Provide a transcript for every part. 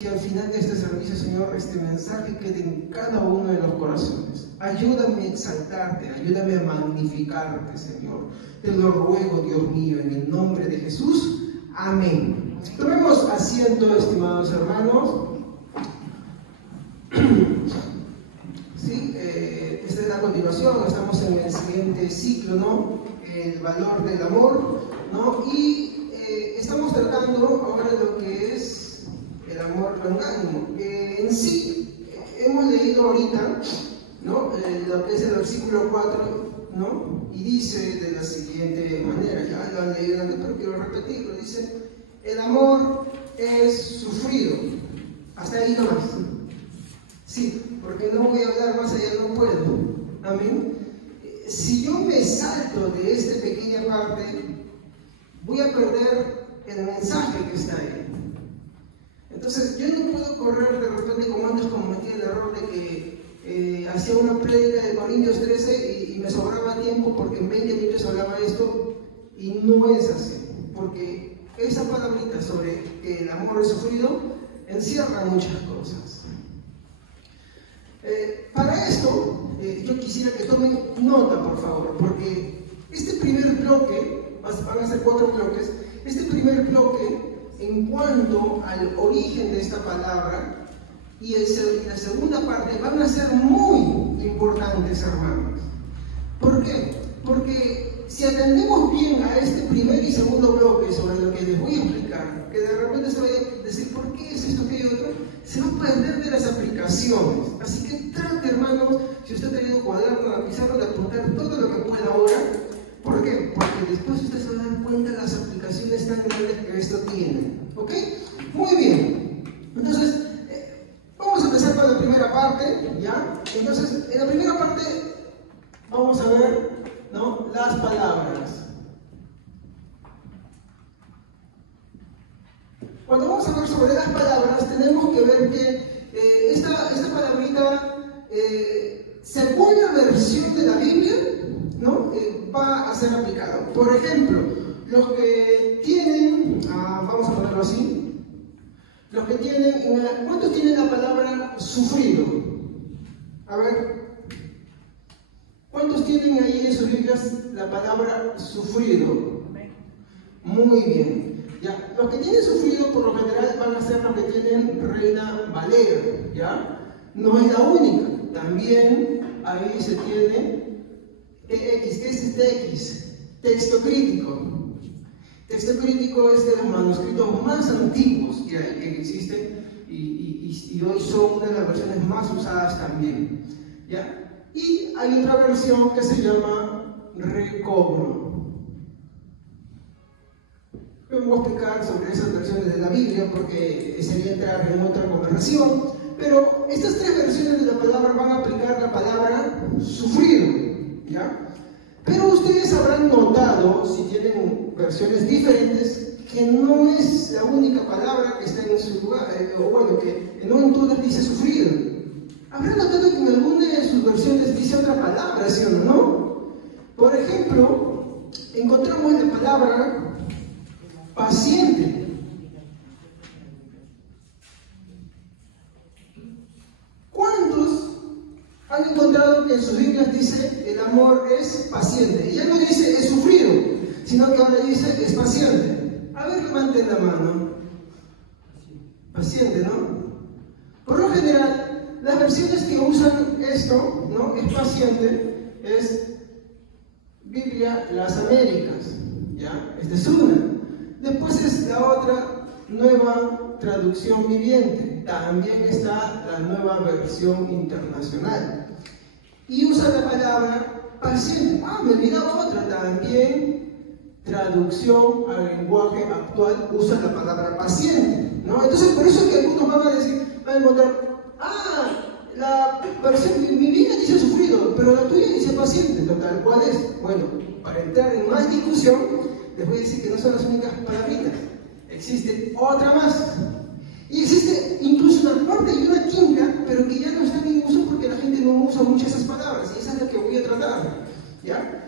Que al final de este servicio, Señor, este mensaje quede en cada uno de los corazones. Ayúdame a exaltarte, ayúdame a magnificarte, Señor. Te lo ruego, Dios mío, en el nombre de Jesús. Amén. Tomemos asiento, estimados hermanos. Sí, esta es la continuación, estamos en el siguiente ciclo, ¿no? El valor del amor, ¿no? Y estamos tratando ahora lo que es el amor longánimo. En sí, hemos leído ahorita, ¿no? Lo que es el versículo 4, ¿no? Y dice de la siguiente manera, ya lo han leído antes, pero quiero repetirlo, dice, el amor es sufrido. Hasta ahí nomás. Sí, porque no voy a hablar más allá, no puedo. Amén. Si yo me salto de esta pequeña parte, voy a perder el mensaje que está ahí. Entonces, yo no puedo correr de repente como antes cometí el error de que hacía una prédica de Corintios 13 y me sobraba tiempo porque en 20 minutos hablaba esto, y no es así, porque esa palabrita sobre que el amor es sufrido encierra muchas cosas. Para esto, yo quisiera que tomen nota, por favor, porque este primer bloque, van a ser 4 bloques, este primer bloque, en cuanto al origen de esta palabra, y la segunda parte van a ser muy importantes, hermanos. ¿Por qué? Porque si atendemos bien a este primer y segundo bloque sobre lo que les voy a explicar, que de repente se va a decir ¿por qué es esto que hay otro? Se va a perder de las aplicaciones. Así que trate, hermanos, si usted ha tenido cuaderno, la pizarra, de apuntar todo lo que pueda ahora. ¿Por qué? Porque después usted se va a dar cuenta de las aplicaciones tan grandes que esto tiene. ¿Ok? Muy bien. Entonces, vamos a empezar con la primera parte, ¿ya? Entonces, en la primera parte vamos a ver, ¿no?, las palabras. Cuando vamos a ver sobre las palabras, tenemos que ver que esta palabrita, según la versión de la Biblia, ¿no?, va a ser aplicado. Por ejemplo, los que tienen, vamos a ponerlo así, los que tienen, ¿cuántos tienen la palabra sufrido? A ver, ¿cuántos tienen ahí en sus Biblias la palabra sufrido? Muy bien. Ya, los que tienen sufrido por lo general van a ser los que tienen Reina Valera, ¿ya? No es la única, también ahí se tiene TX. ¿Qué es TX? Texto crítico. Texto crítico es de los manuscritos más antiguos que existen y hoy son una de las versiones más usadas también, ¿ya? Y hay otra versión que se llama Recobro. Yo voy a explicar sobre esas versiones de la Biblia porque sería entrar en otra conversación, pero estas 3 versiones de la palabra van a aplicar la palabra sufrido, ¿ya? Pero ustedes habrán notado, si tienen versiones diferentes, que no es la única palabra que está en su lugar, o bueno, que no en todas dice sufrido. Habrán notado que en alguna de sus versiones dice otra palabra, ¿sí o no? Por ejemplo, encontramos la palabra paciente. ¿Cuántos han encontrado que en sus Biblias dice el amor es paciente? Y ya no dice es sufrido, sino que ahora dice es paciente. A ver, levanten la mano. Paciente, ¿no? Por lo general, las versiones que usan esto, ¿no?, es paciente, es Biblia Las Américas, ¿ya? Esta es una. Después es la otra, Nueva Traducción Viviente. También está la Nueva Versión Internacional. Y usa la palabra paciente. Me olvidaba otra también. Traducción al lenguaje actual usa la palabra paciente, ¿no? Entonces, por eso es que algunos van a decir, van a encontrar, la versión de mi vida dice sufrido, pero la tuya dice paciente. Total, ¿cuál es? Bueno, para entrar en más discusión, les voy a decir que no son las únicas palabritas. Existe otra más. Y existe incluso una cuarta y una quinta, pero que ya no están en uso porque la gente no usa mucho esas palabras. Y esa es la que voy a tratar, ¿ya?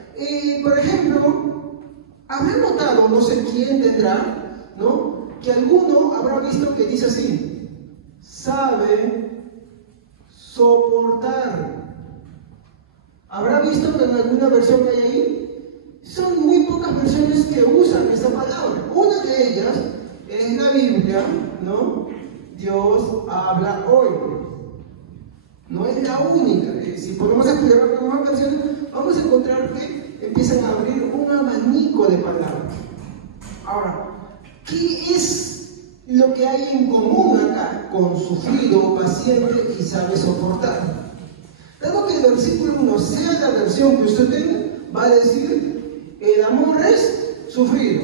Por ejemplo, habrá notado, no sé quién tendrá, ¿no?, que alguno habrá visto que dice así: sabe soportar. ¿Habrá visto que en alguna versión que hay ahí? Son muy pocas versiones que usan esta palabra. Una de ellas es la Biblia, ¿no? Dios habla hoy. No es la única. Si podemos explorar algunas versiones, vamos a encontrar que empiezan a abrir un abanico de palabras. Ahora, ¿qué es lo que hay en común acá con sufrido, paciente y sabe soportar? Dado que el versículo 1 sea la versión que usted tenga, va a decir: el amor es sufrido,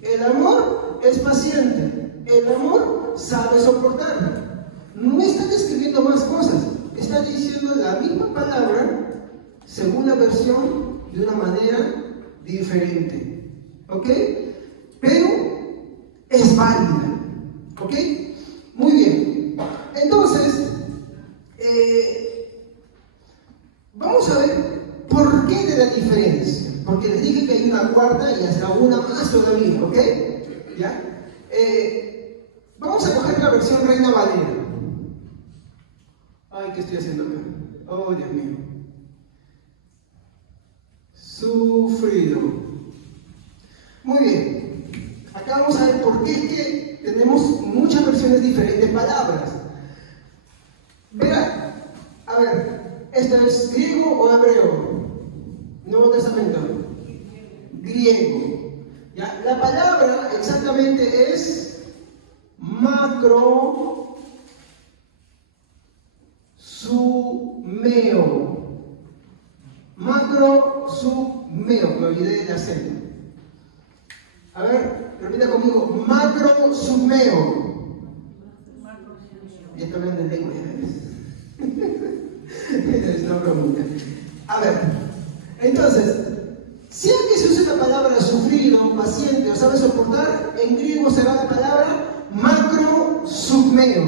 el amor es paciente, el amor sabe soportar. No está describiendo más cosas, está diciendo la misma palabra según la versión de una manera diferente. ¿Ok? Pero es válida. ¿Ok? Muy bien. Entonces, vamos a ver por qué de la diferencia. Porque les dije que hay una cuarta y hasta una más todavía. ¿Ok? ¿Ya? Vamos a coger la versión Reina Valera. Ay, ¿qué estoy haciendo acá? Oh, Dios mío. Sufrido. Muy bien. Acá vamos a ver por qué es que tenemos muchas versiones diferentes de palabras. Verán, a ver, ¿esto es griego o hebreo? Nuevo Testamento. Griego. ¿Ya? La palabra exactamente es macrosumeo. Macrosumeo, me olvidé del acento. A ver, repita conmigo: macrosumeo. Ya también de lengua, ya ves. Es una pregunta. A ver, entonces, siempre que se usa la palabra sufrido, paciente o sabe soportar, en griego será la palabra macrosumeo.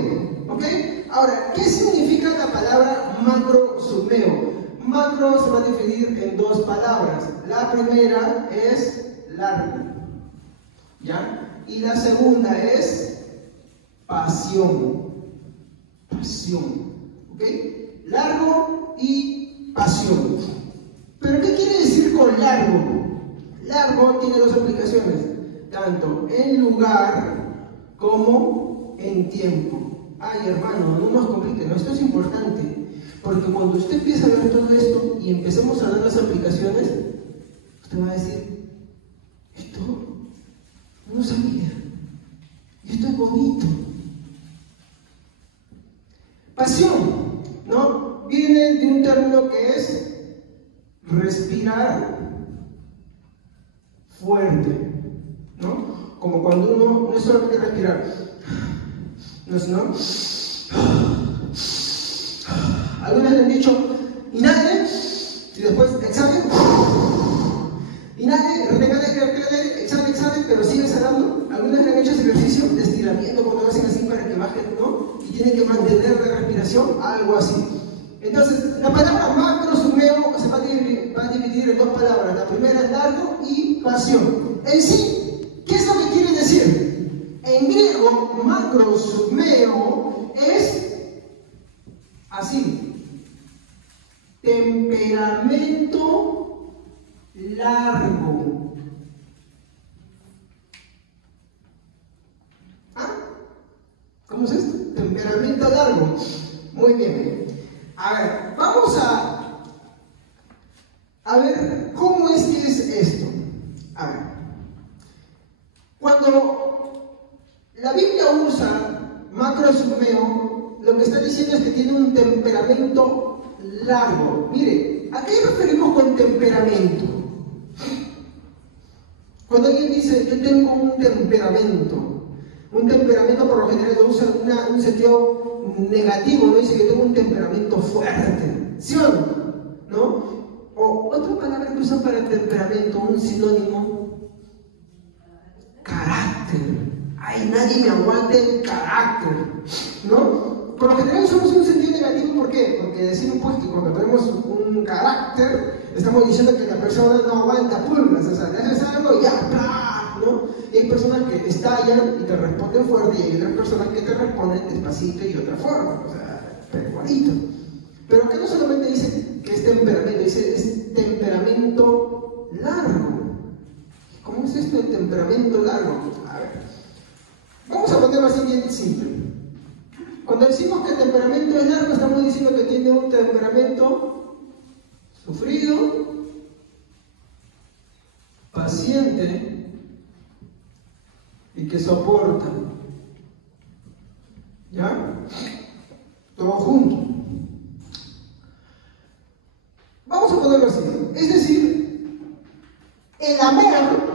¿Ok? Ahora, ¿qué significa la palabra macrosumeo? Macro se va a dividir en dos palabras. La primera es largo, ¿ya? Y la segunda es pasión. Pasión. ¿Ok? Largo y pasión. ¿Pero qué quiere decir con largo? Largo tiene dos aplicaciones, tanto en lugar como en tiempo. Ay, hermano, no nos compliquen, esto es importante, porque cuando usted empieza a ver todo esto y empecemos a dar las aplicaciones, usted va a decir: esto no lo sabía, y esto es bonito. Pasión, ¿no? Viene de un término que es respirar fuerte, ¿no? Como cuando uno no es solamente respirar, no, sino algunas le han dicho: inhale y después exhale, inhale, retenga, exhale, pero sigue exhalando. Algunas le han hecho ese ejercicio de estiramiento cuando lo hacen así para que bajen, ¿no? Y tienen que mantener la respiración, algo así. Entonces, la palabra macrosumeo se va a dividir en dos palabras. La primera es largo y pasión. En sí, ¿qué es lo que quiere decir? En griego, macrosumeo es así: temperamento largo. ¿Ah? ¿Cómo es esto? Temperamento largo. Muy bien. A ver, vamos a ver cómo es que es esto. A ver, cuando la Biblia usa macrosumeo, lo que está diciendo es que tiene un temperamento largo. Mire, ¿a qué referimos con temperamento? Cuando alguien dice: yo tengo un temperamento por lo general lo usa en un sentido negativo, ¿no? Dice: yo tengo un temperamento fuerte, ¿sí o no? O otra palabra que usan para temperamento, un sinónimo: carácter. Ay, nadie me aguanta el carácter, ¿no? Por lo general usamos un sentido negativo. ¿Por qué? Porque decimos pues que cuando tenemos un carácter, estamos diciendo que la persona no aguanta pulgas, o sea, le haces algo y ya, ¡plá! ¿no? Y hay personas que estallan y te responden fuerte, y hay otras personas que te responden despacito y de otra forma, o sea, pero igualito. Pero acá no solamente dice que es temperamento, dice es temperamento largo. ¿Cómo es esto de temperamento largo? A ver, vamos a ponerlo así bien simple. Cuando decimos que el temperamento es largo, estamos diciendo que tiene un temperamento sufrido, paciente y que soporta. ¿Ya? Todo junto. Vamos a ponerlo así. Es decir, el amor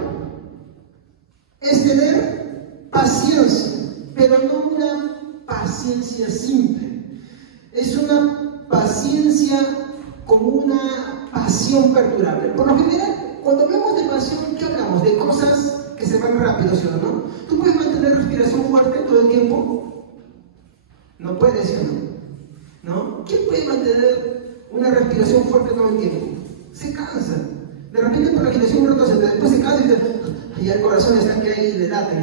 es tener paciencia, pero no una paciencia simple. Es una paciencia como una pasión perdurable. Por lo general, cuando hablamos de pasión, ¿qué hablamos? De cosas que se van rápido, ¿sí o no? ¿Tú puedes mantener respiración fuerte todo el tiempo? No puedes, ¿sí o no? ¿No? ¿Quién puede mantener una respiración fuerte todo el tiempo? Se cansa. De repente por la respiración un rato, después se cansa y ya el corazón está que ahí le late.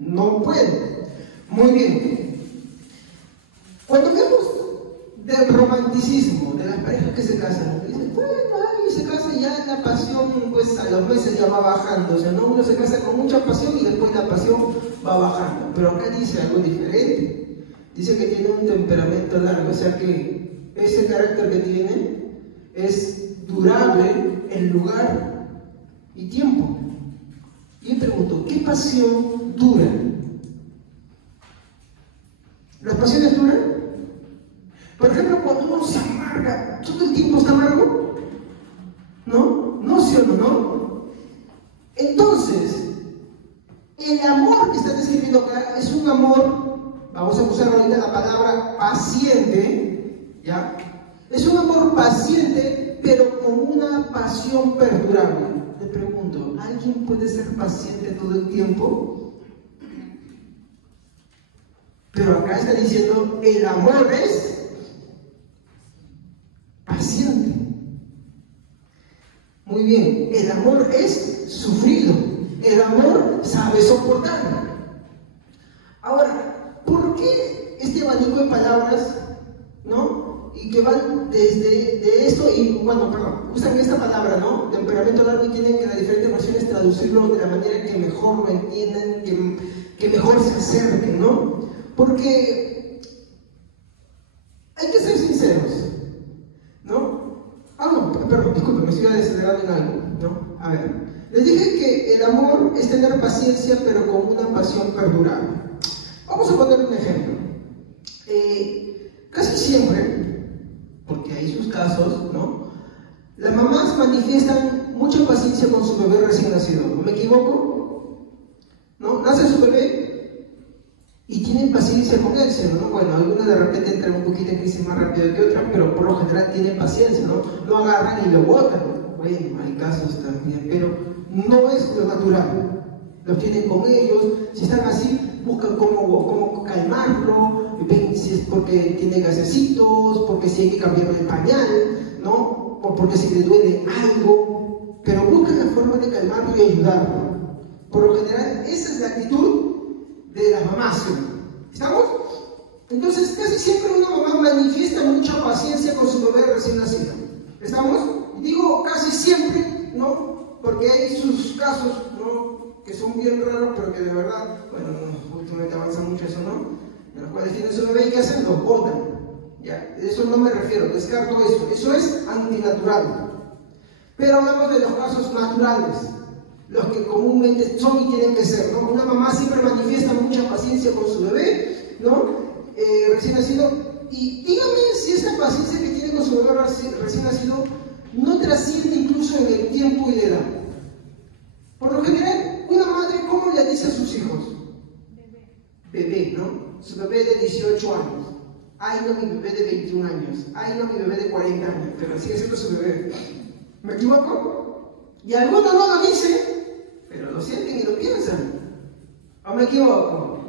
No puede. Muy bien. Cuando vemos del romanticismo, de las parejas que se casan, dicen, bueno, ahí se casa y ya la pasión, pues a los meses ya va bajando. O sea, ¿no? Uno se casa con mucha pasión y después la pasión va bajando. Pero acá dice algo diferente. Dice que tiene un temperamento largo, o sea que ese carácter que tiene es durable en lugar y tiempo. Y yo pregunto, ¿qué pasión dura? ¿Las pasiones duran? Por ejemplo, cuando uno se amarga, ¿todo el tiempo está amargo? ¿No? ¿No, sí o no? Entonces, el amor que está describiendo acá es un amor, vamos a usar ahorita la palabra paciente, ¿ya? Es un amor paciente, pero con una pasión perdurable. Te pregunto, ¿alguien puede ser paciente todo el tiempo? Pero acá está diciendo, el amor es paciente. Muy bien, el amor es sufrido. El amor sabe soportar. Ahora, ¿por qué este abanico de palabras, ¿no? Y que van desde de esto y, bueno, perdón, usan esta palabra, ¿no? Temperamento largo, y tienen que en las diferentes versiones traducirlo de la manera que mejor lo entiendan, que mejor se acerquen, ¿no? Porque hay que ser sinceros, ¿no? No, perdón, disculpe, me estoy acelerando en algo, ¿no? A ver, les dije que el amor es tener paciencia, pero con una pasión perdurable. Vamos a poner un ejemplo. Casi siempre, porque hay sus casos, ¿no? Las mamás manifiestan mucha paciencia con su bebé recién nacido. ¿No me equivoco? ¿No? Nace su bebé y tienen paciencia con él, ¿no? Bueno, algunas de repente entran un poquito en crisis más rápido que otras, pero por lo general tienen paciencia, ¿no? No agarran y lo botan. Bueno, hay casos también, pero no es lo natural. Los tienen con ellos, si están así, buscan cómo calmarlo, ven si es porque tiene gasecitos, porque si hay que cambiarle el pañal, ¿no? O porque si le duele algo, pero buscan la forma de calmarlo y ayudarlo. Por lo general, esa es la actitud de las mamás, ¿estamos? Entonces, casi siempre una mamá manifiesta mucha paciencia con su bebé recién nacido. ¿Estamos? Digo casi siempre, ¿no? Porque hay sus casos, ¿no? Que son bien raros, pero que de verdad, bueno, últimamente avanza mucho eso, ¿no? En los cuales tienen su bebé y ¿qué hacen? Los botan. Ya, de eso no me refiero, descarto eso. Eso es antinatural. Pero hablamos de los casos naturales, los que comúnmente son y tienen que ser, ¿no? Una mamá siempre manifiesta mucha paciencia con su bebé, ¿no? Recién nacido. Y dígame si esta paciencia que tiene con su bebé recién nacido no trasciende incluso en el tiempo y la edad. Por lo general, una madre, ¿cómo le dice a sus hijos? Bebé, ¿no? Su bebé de 18 años. Ay, no, mi bebé de 21 años. Ay, no, mi bebé de 40 años. Pero sigue siendo su bebé. ¿Me equivoco? Y algunos no lo dicen, pero lo sienten y lo piensan. ¿O me equivoco?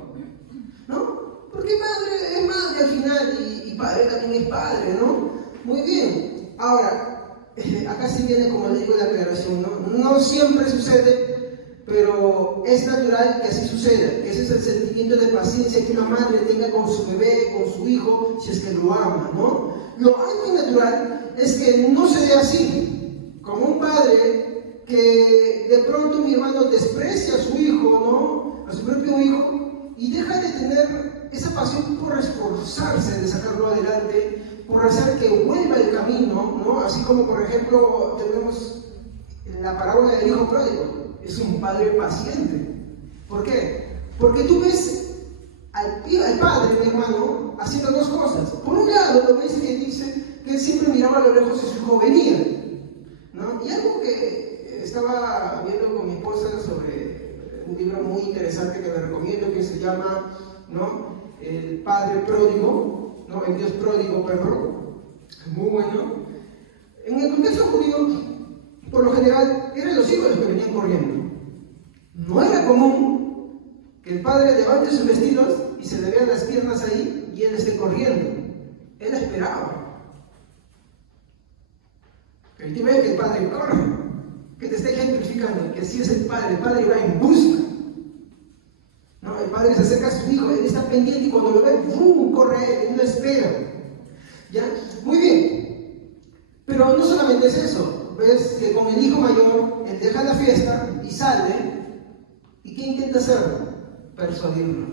¿No? Porque madre es madre al final y padre también es padre, ¿no? Muy bien. Ahora, acá sí viene, como les digo, la aclaración, ¿no? No siempre sucede, pero es natural que así suceda. Ese es el sentimiento de paciencia que una madre tenga con su bebé, con su hijo, si es que lo ama, ¿no? Lo antinatural es que no se dé así, como un padre que de pronto, mi hermano, desprecia a su hijo, ¿no? A su propio hijo, y deja de tener esa pasión por esforzarse de sacarlo adelante, por hacer que vuelva el camino, ¿no? Así como, por ejemplo, tenemos la parábola del hijo pródigo. Es un padre paciente. ¿Por qué? Porque tú ves al padre, mi hermano, haciendo dos cosas. Por un lado, lo ves que dice que él siempre miraba a lo lejos y su hijo venía, ¿no? Y algo que estaba viendo con mi esposa sobre un libro muy interesante que me recomiendo, que se llama, ¿no?, El Padre Pródigo, ¿no?, El Dios Pródigo, perdón, muy bueno. En el contexto judío, por lo general, eran los hijos los que venían corriendo. No era común que el padre levante sus vestidos y se le vean las piernas ahí y él esté corriendo. Él esperaba. Pero tú ves que el padre corre, que te está ejemplificando, que así es el padre va en busca. ¿No? El padre se acerca a su hijo, él está pendiente y cuando lo ve, ¡bum!, corre, él lo espera. ¿Ya? Muy bien. Pero no solamente es eso. Ves que con el hijo mayor, él deja la fiesta y sale. ¿Y qué intenta hacer? Persuadirlo.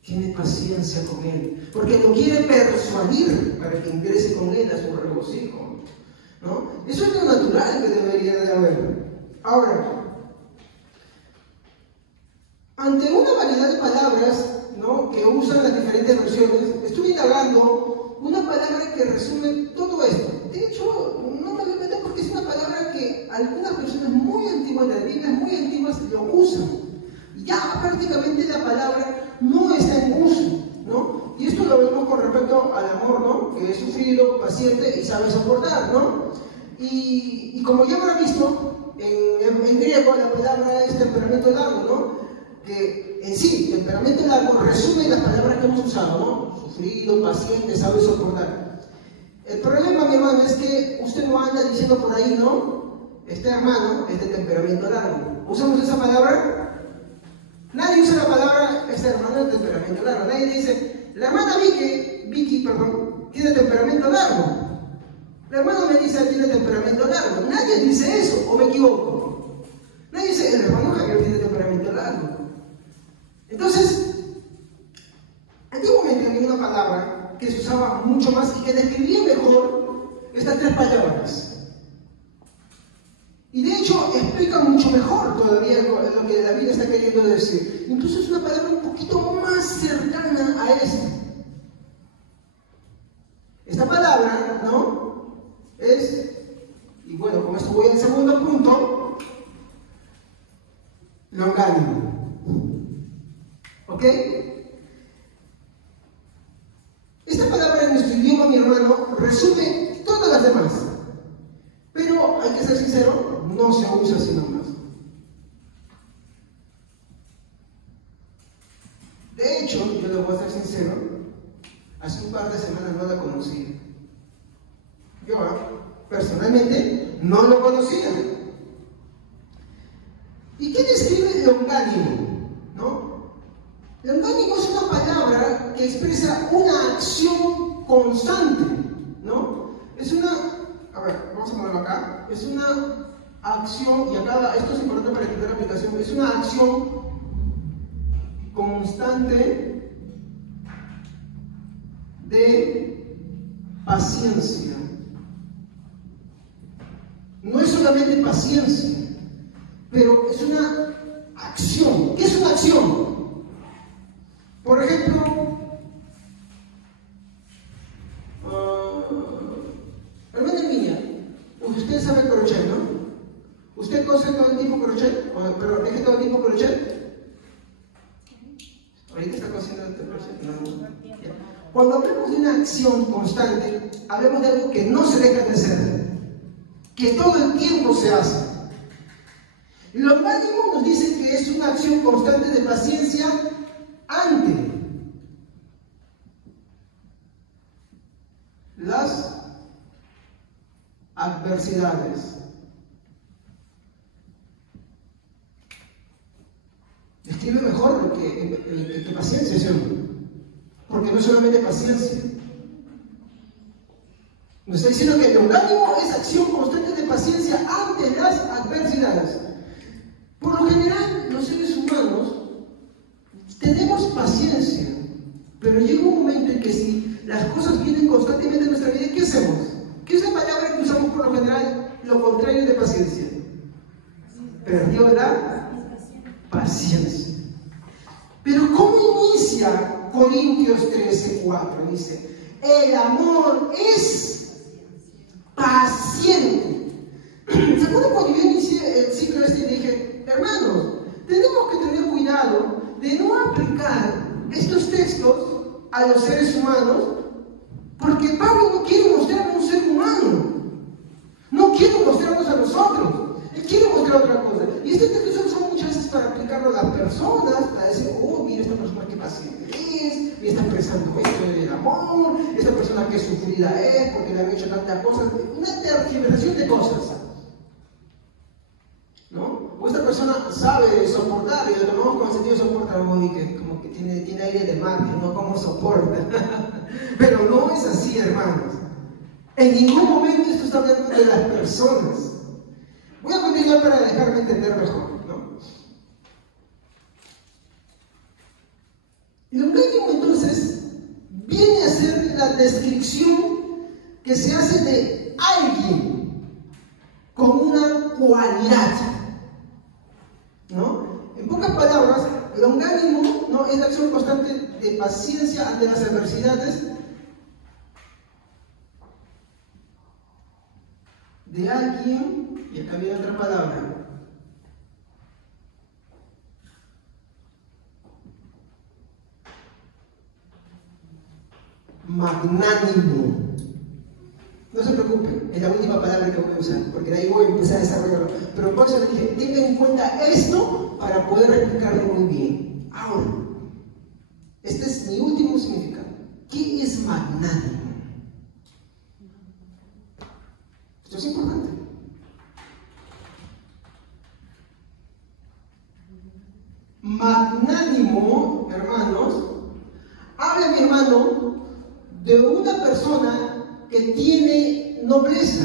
Tiene paciencia con él, porque lo quiere persuadir para que ingrese con él a su regocijo, ¿no? Eso es lo natural que debería de haber. Ahora, ante una variedad de palabras, ¿no?, que usan las diferentes versiones, estuve indagando una palabra que resume todo esto. De hecho, no me lo meto porque es una palabra que algunas versiones muy antiguas de las Biblias, muy antiguas, lo usan. Ya prácticamente la palabra no está en uso, ¿no? Y esto lo vemos con respecto al amor, ¿no?, que es sufrido, paciente y sabe soportar, ¿no? Y como ya habrá visto, en griego la palabra es temperamento largo, ¿no?, que en sí, temperamento largo resume las palabras que hemos usado, ¿no? Sufrido, paciente, sabe soportar. El problema, mi hermano, es que usted no anda diciendo por ahí, ¿no?, este hermano es de temperamento largo. ¿Usamos esa palabra? Nadie usa la palabra este hermano es de temperamento largo. Nadie dice, la hermana Vicky, tiene temperamento largo. La hermana Melissa tiene temperamento largo. Nadie dice eso, ¿o me equivoco? Nadie dice, el hermano Javier tiene temperamento largo. Entonces, antiguamente había una palabra que se usaba mucho más y que describía mejor estas tres palabras. Y de hecho explica mucho mejor todavía lo que David está queriendo decir. Incluso es una palabra un poquito más cercana a esta. Esta palabra, ¿no?, es, y bueno, con esto voy al segundo punto, longánimo. ¿Ok? Esta palabra en nuestro idioma, mi hermano, resume todas las demás. Pero hay que ser sincero, no se usa así nomás. De hecho, yo le voy a ser sincero, hace un par de semanas no la conocía. Yo, personalmente, no lo conocía. ¿Y qué describe longánimo? ¿No? Longánimo es una palabra que expresa una acción constante, ¿no? Es una, a ver, vamos a ponerlo acá, es una acción, y acá, esto es importante para entender la aplicación, es una acción constante de paciencia. No es solamente paciencia, pero es una acción. ¿Qué es una acción? Por ejemplo, hermana mía, usted sabe crochet, ¿no? ¿Usted cose todo el tiempo crochet? ¿Pero teje todo el tiempo crochet? ¿Ahorita está cosiendo este crochet? No. Cuando hablamos de una acción constante, hablamos de algo que no se deja de hacer, que todo el tiempo se hace. Longánimo nos dice que es una acción constante de paciencia ante las adversidades. de paciencia, ¿sí o no? Porque no es solamente paciencia. Nos está diciendo que el longánimo es acción constante de paciencia ante las adversidades. Por lo general, los seres humanos tenemos paciencia, pero llega un momento en que si las cosas vienen constantemente en nuestra vida, ¿qué hacemos? ¿Qué es la palabra que usamos por lo general? Lo contrario de paciencia. Perdió la paciencia. Pero ¿cómo inicia Corintios 13:4? Dice, el amor es paciente. ¿Se acuerdan cuando yo inicié el ciclo este y dije, hermanos, tenemos que tener cuidado de no aplicar estos textos a los seres humanos, porque Pablo no quiere mostrar a un ser humano, no quiere mostrarnos a nosotros, él quiere mostrar otra cosa. Y este texto son muchas veces para aplicarlo a las personas, para decir, oh, mira esta persona qué paciente es, me está expresando esto del amor, esta persona qué sufrida es, porque le han hecho tantas cosas, una tergiversación de cosas, ¿no? O esta persona sabe soportar, y lo tomamos con el sentido de soportar, como que tiene aire de margen, ¿no? Cómo soporta. Pero no es así, hermanos. En ningún momento esto está hablando de las personas. Voy a continuar para dejarme entender mejor, ¿no? Lo mínimo entonces viene a ser la descripción que se hace de alguien con una cualidad, ¿no? En pocas palabras, longánimo, ¿no?, es la acción constante de paciencia ante las adversidades de alguien, y acá viene otra palabra, magnánimo. No se preocupen, es la última palabra que voy a usar, porque de ahí voy a empezar a desarrollarlo. Pero por eso les dije, tengan en cuenta esto para poder explicarlo muy bien. Ahora, este es mi último significado. ¿Qué es magnánimo? Esto es importante. Magnánimo, hermanos, habla mi hermano de una persona que tiene nobleza.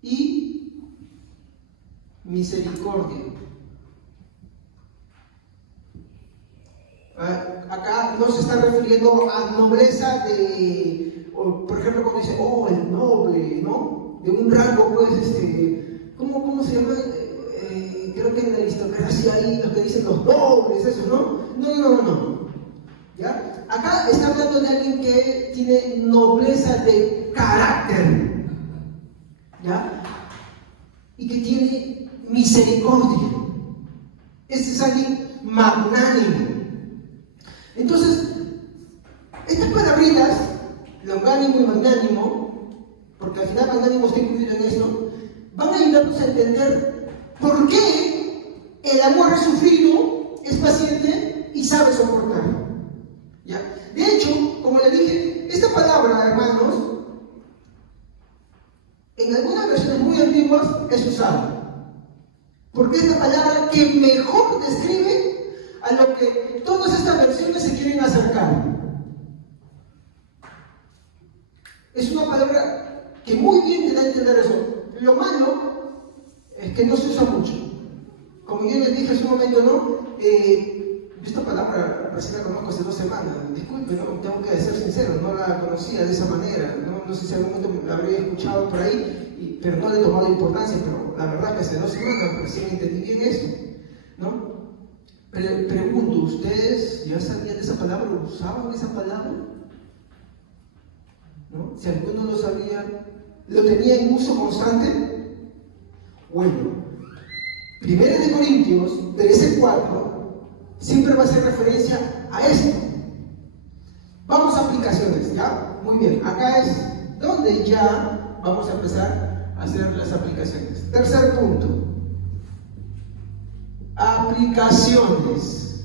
Y misericordia. Acá no se está refiriendo a nobleza de, por ejemplo, cuando dice, oh, el noble, ¿no? De un rango, pues, ¿cómo se llama? Creo que en la aristocracia hay los que dicen los nobles, eso, ¿no? No. ¿Ya? Acá está hablando de alguien que tiene nobleza de carácter, ¿ya? Y que tiene misericordia. Este es alguien magnánimo. Entonces, estas palabritas, longánimo y magnánimo, porque al final magnánimo está incluido en esto, van a ayudarnos a entender por qué el amor es sufrido, es paciente y sabe soportar. ¿Ya? De hecho, como le dije, esta palabra, hermanos, en algunas versiones muy antiguas es usada, porque es la palabra que mejor describe a lo que todas estas versiones se quieren acercar. Es una palabra que muy bien te da a entender eso. Lo malo es que no se usa mucho. Como yo les dije hace un momento, ¿no? Esta palabra recién la conozco hace 2 semanas. Disculpen, ¿no? Tengo que ser sincero, no la conocía de esa manera. No sé si algún momento la habría escuchado por ahí, pero no le he tomado importancia. Pero la verdad que hace 2 semanas recién entendí bien esto, ¿no? Pregunto, ¿ustedes ya sabían de esa palabra? ¿Usaban esa palabra? ¿No? Si alguno lo sabía, ¿lo tenía en uso constante? Bueno, 1 Corintios 13:4 siempre va a hacer referencia a esto. Vamos a aplicaciones, ¿ya? Muy bien, acá es donde ya vamos a empezar a hacer las aplicaciones. Tercer punto. Aplicaciones.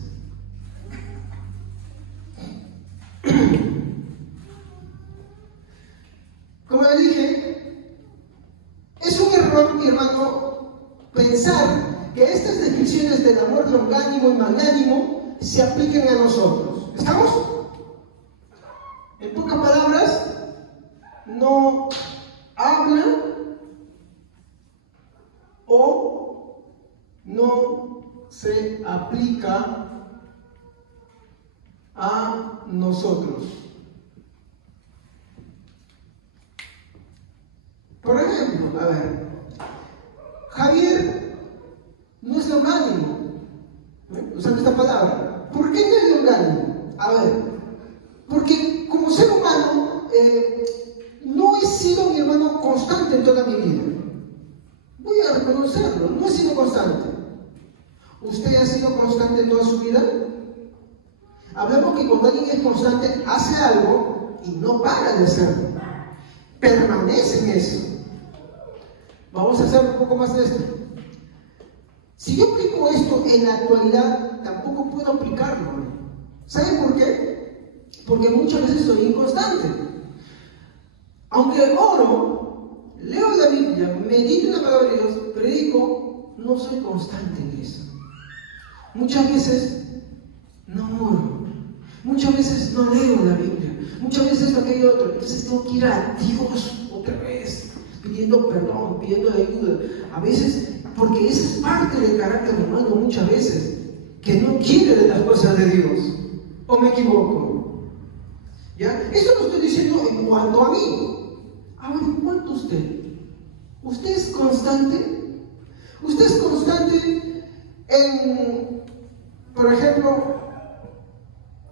Como le dije, es un error, mi hermano, amor longánimo y magnánimo se apliquen a nosotros. ¿Estamos? En pocas palabras, no habla o no se aplica a nosotros. Por ejemplo, a ver, Javier no es longánimo, usando esta palabra. ¿Por qué no es longánimo? A ver, porque como ser humano no he sido, mi hermano, constante en toda mi vida. Voy a reconocerlo, no he sido constante. ¿Usted ha sido constante en toda su vida? Hablamos que cuando alguien es constante, hace algo y no para de hacerlo. Permanece en eso. Vamos a hacer un poco más de esto. Si yo aplico esto en la actualidad, tampoco puedo aplicarlo. ¿Saben por qué? Porque muchas veces soy inconstante. Aunque oro, leo la Biblia, medito en la palabra de Dios, predico, no soy constante en eso. Muchas veces no oro, muchas veces no leo la Biblia, muchas veces esto, aquello, otro. Entonces tengo que ir a Dios otra vez, pidiendo perdón, pidiendo ayuda. A veces, porque esa es parte del carácter humano, muchas veces, que no quiere de las cosas de Dios. ¿O me equivoco? ¿Ya? Eso lo estoy diciendo en cuanto a mí. Ahora, ¿en cuanto a usted? ¿Usted es constante? ¿Usted es constante en, por ejemplo,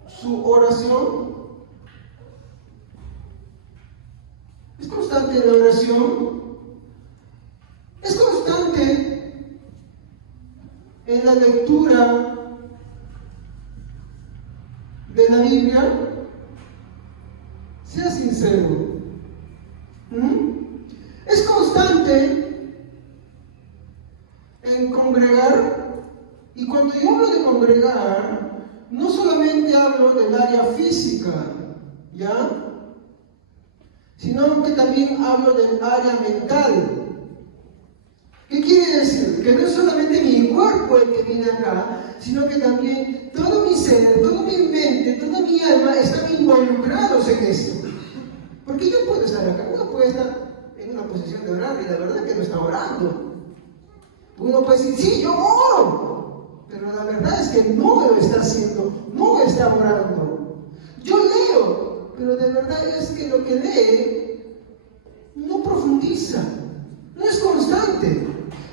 su oración? ¿Es constante en la oración? ¿Es constante en la lectura de la Biblia? Sea sincero. ¿Es constante en congregar? Y cuando yo hablo de congregar, no solamente hablo del área física, ¿ya? Sino que también hablo del área mental. ¿Qué quiere decir? Que no es solamente mi cuerpo el que viene acá, sino que también todo mi ser, toda mi mente, toda mi alma están involucrados en esto. Porque yo puedo estar acá, uno puede estar en una posición de orar y la verdad es que no está orando. Uno puede decir, sí, yo oro, pero la verdad es que no lo está haciendo, no está orando. Yo leo, pero de verdad es que lo que lee no profundiza, no es constante.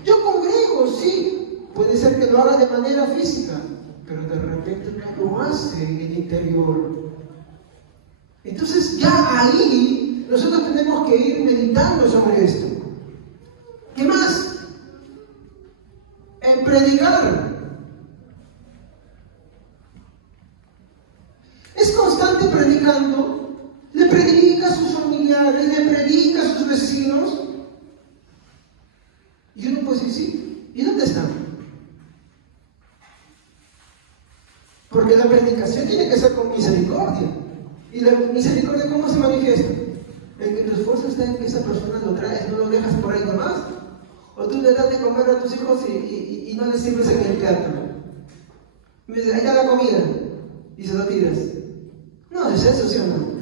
Yo congrego, sí, puede ser que lo haga de manera física, pero de repente no lo hace en el interior. Entonces ya ahí nosotros tenemos que ir meditando sobre esto. ¿Qué más? En predicar. ¿Es constante predicando? ¿Le predica a sus familiares? ¿Le predica a sus vecinos? Y uno puede decir, sí. ¿Y dónde están? Porque la predicación tiene que ser con misericordia. ¿Y la misericordia cómo se manifiesta? En que tu esfuerzo está en que esa persona lo traes, no lo dejas por ahí nomás. O tú le das de comer a tus hijos y no les sirves en el plato. Me dice, ahí está la comida. Y se lo tiras. No, es eso, ¿sí o no?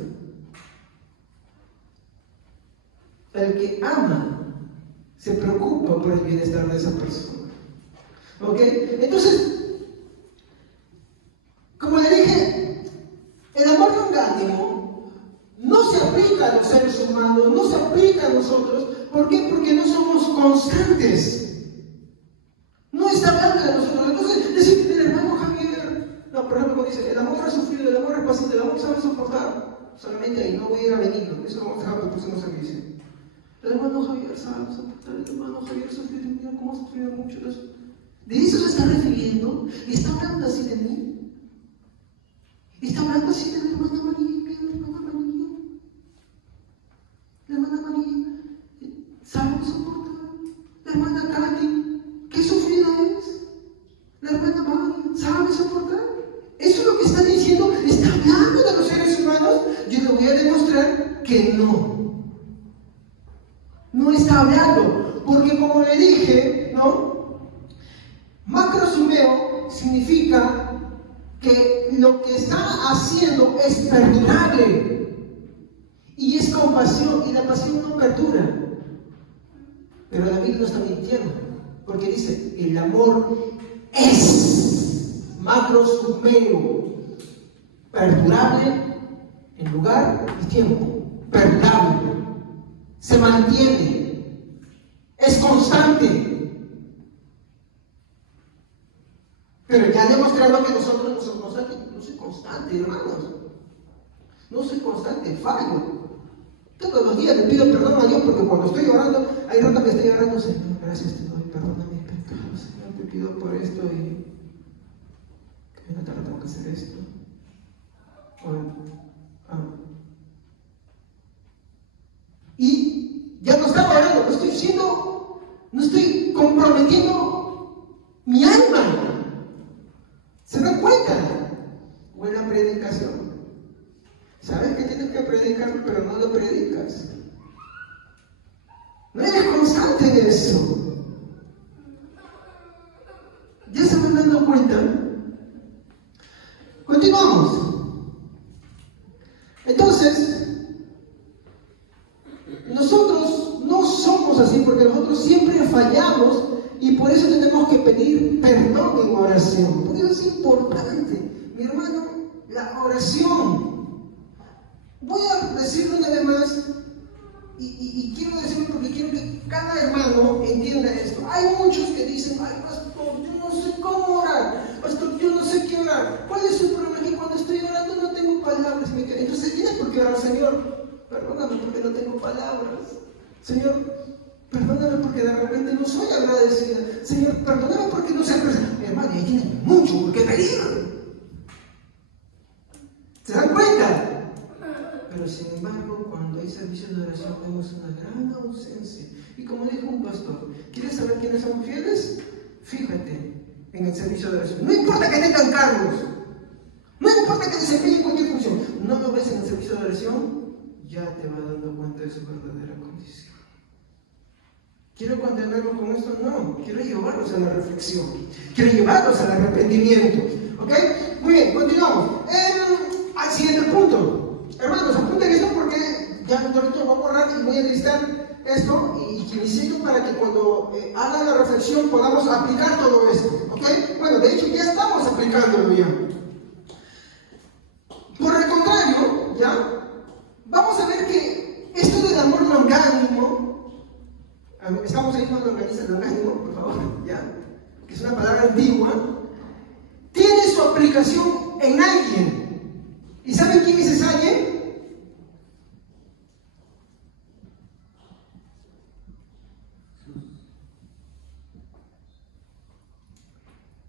El que ama se preocupa por el bienestar de esa persona. ¿Ok? Entonces, como le dije, el amor longánimo no se aplica a los seres humanos, no se aplica a nosotros. ¿Por qué? Porque no somos constantes. No está hablando de nosotros. Entonces, decir del hermano Javier, no, por ejemplo, cuando dice, el amor es sufrido, el amor es paciente, el amor sabe soportar. Solamente ahí, no voy a ir a venir. Eso lo vamos a dejar para el próximo servicio. El hermano Javier sabe soportar, el hermano Javier sufrió de mí, ¿cómo ha sufrido mucho de eso? ¿De eso se está refiriendo? ¿Está hablando así de mí? ¿Está hablando así de la hermana María? La hermana María. La hermana María sabe soportar. La hermana Katy, ¿qué sufrida es? La hermana María sabe soportar. Eso es lo que está diciendo. ¿Está hablando de los seres humanos? Yo le voy a demostrar que no. No está hablando. Porque como le dije, ¿no? Macrosumeo significa que lo que está haciendo es perdurable y es compasión, y la pasión no perdura. Pero la Biblia no está mintiendo, porque dice, el amor es macrosumero, perdurable en lugar y tiempo, perdurable, se mantiene, es constante. Pero ya demostrando que nosotros no somos constantes. No soy constante, hermanos. No soy constante, fallo. Todos los días le pido perdón a Dios porque cuando estoy orando, hay rato que estoy orando, Señor, gracias te doy, perdona mis pecados, Señor, te pido por esto y que en la tarde tengo que hacer esto. Y ya no estaba orando, no estoy comprometiendo mi alma. ¿Se dan cuenta? Buena predicación. Sabes que tienes que predicar, pero no lo predicas. No eres constante en eso. ¿Ya se van dando cuenta? Continuamos. Entonces, nosotros no somos así porque nosotros siempre fallamos y por eso tenemos que pedir perdón en oración. Porque eso es importante. Mi hermano, la oración. Voy a decirlo una vez más y quiero decirlo porque quiero que cada hermano entienda esto. Hay muchos que dicen, ay pastor, yo no sé cómo orar, pastor, yo no sé qué orar. ¿Cuál es su problema? Que cuando estoy orando no tengo palabras. Entonces tienes por qué orar, Señor, perdóname porque no tengo palabras. Señor, perdóname porque de repente no soy agradecida. Señor, perdóname porque no sé expresar. Hermano, ahí tienes mucho por qué pedir. ¿Se dan cuenta? Pero sin embargo, cuando hay servicio de oración vemos una gran ausencia. Y como dijo un pastor, ¿quieres saber quiénes son fieles? Fíjate en el servicio de oración. No importa que tengan cargos, no importa que desempeñen cualquier función, no lo ves en el servicio de oración, ya te vas dando cuenta de su verdadera condición. ¿Quiero condenarlos con esto? No, quiero llevarlos a la reflexión, quiero llevarlos al arrepentimiento. ¿Ok? Muy bien, continuamos. Al siguiente punto. Hermanos, apunten esto porque ya ahorita voy a borrar y voy a listar esto y que me sirva para que cuando hagan la reflexión podamos aplicar todo esto. ¿Ok? Bueno, de hecho ya estamos aplicándolo ya. Por el contrario, ya, vamos a ver que esto del amor longánimo, estamos ahí cuando organiza el longánimo, por favor, ya, que es una palabra antigua, tiene su aplicación en alguien. ¿Y saben quién es ese alguien?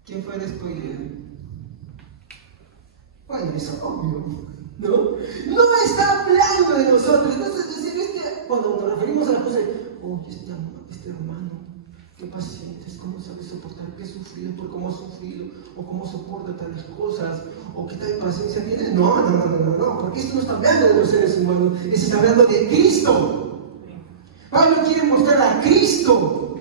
¿Quién fue el spoiler? Bueno, es obvio, ¿no? No está hablando de nosotros. Entonces, decir, cuando nos referimos a la cosa de, oh, este hermano, qué paciente es, cómo sabe soportar, qué sufrido, por cómo ha sufrido, o cómo soporta tales cosas, o qué tal paciencia tiene. No, porque esto no está hablando de los seres humanos, está hablando de Cristo. Pablo quiere mostrar a Cristo.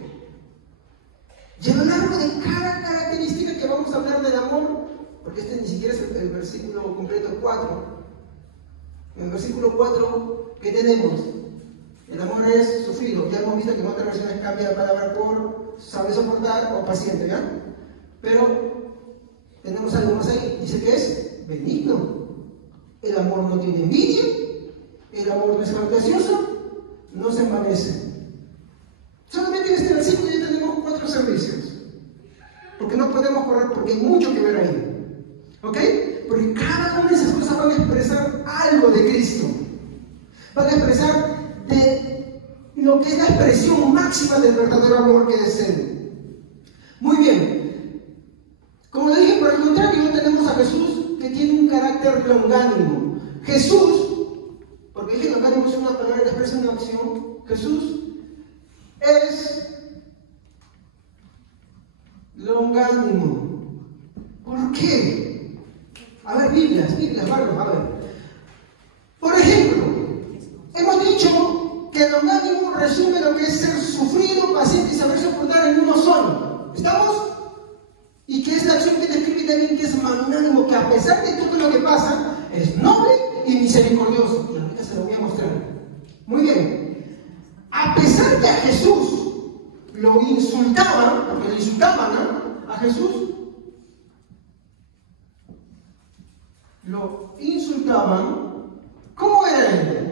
Y a lo largo de cada característica que vamos a hablar del amor, porque este ni siquiera es el versículo completo 4. En el versículo 4, ¿qué tenemos? El amor es sufrido. Ya hemos visto que en otras versiones cambia la palabra por sabe soportar o paciente, ¿ya? Pero tenemos algo más ahí. Dice que es benigno. El amor no tiene envidia. El amor no es fantasioso. No se envanece. Solamente en este versículo ya tenemos 4 servicios. Porque no podemos correr porque hay mucho que ver ahí. ¿Ok? Porque cada una de esas cosas van a expresar algo de Cristo. Van a expresar de lo que es la expresión máxima del verdadero amor que es Él. Muy bien. Como le dije, por el contrario, tenemos a Jesús que tiene un carácter longánimo. Jesús, porque dije longánimo es una palabra que expresa una acción, Jesús es longánimo. ¿Por qué? A ver, Biblias, vamos a ver. Por ejemplo, hemos dicho que el longánimo resume lo que es ser sufrido, paciente y saber soportar en uno solo. ¿Estamos? ¿Y qué es la acción que describe tiene alguien que es magnánimo, que a pesar de todo lo que pasa, es noble y misericordioso. Y ahorita se lo voy a mostrar. Muy bien. A pesar que a Jesús lo insultaban, porque le insultaban, ¿no? A Jesús lo insultaban, ¿cómo era él?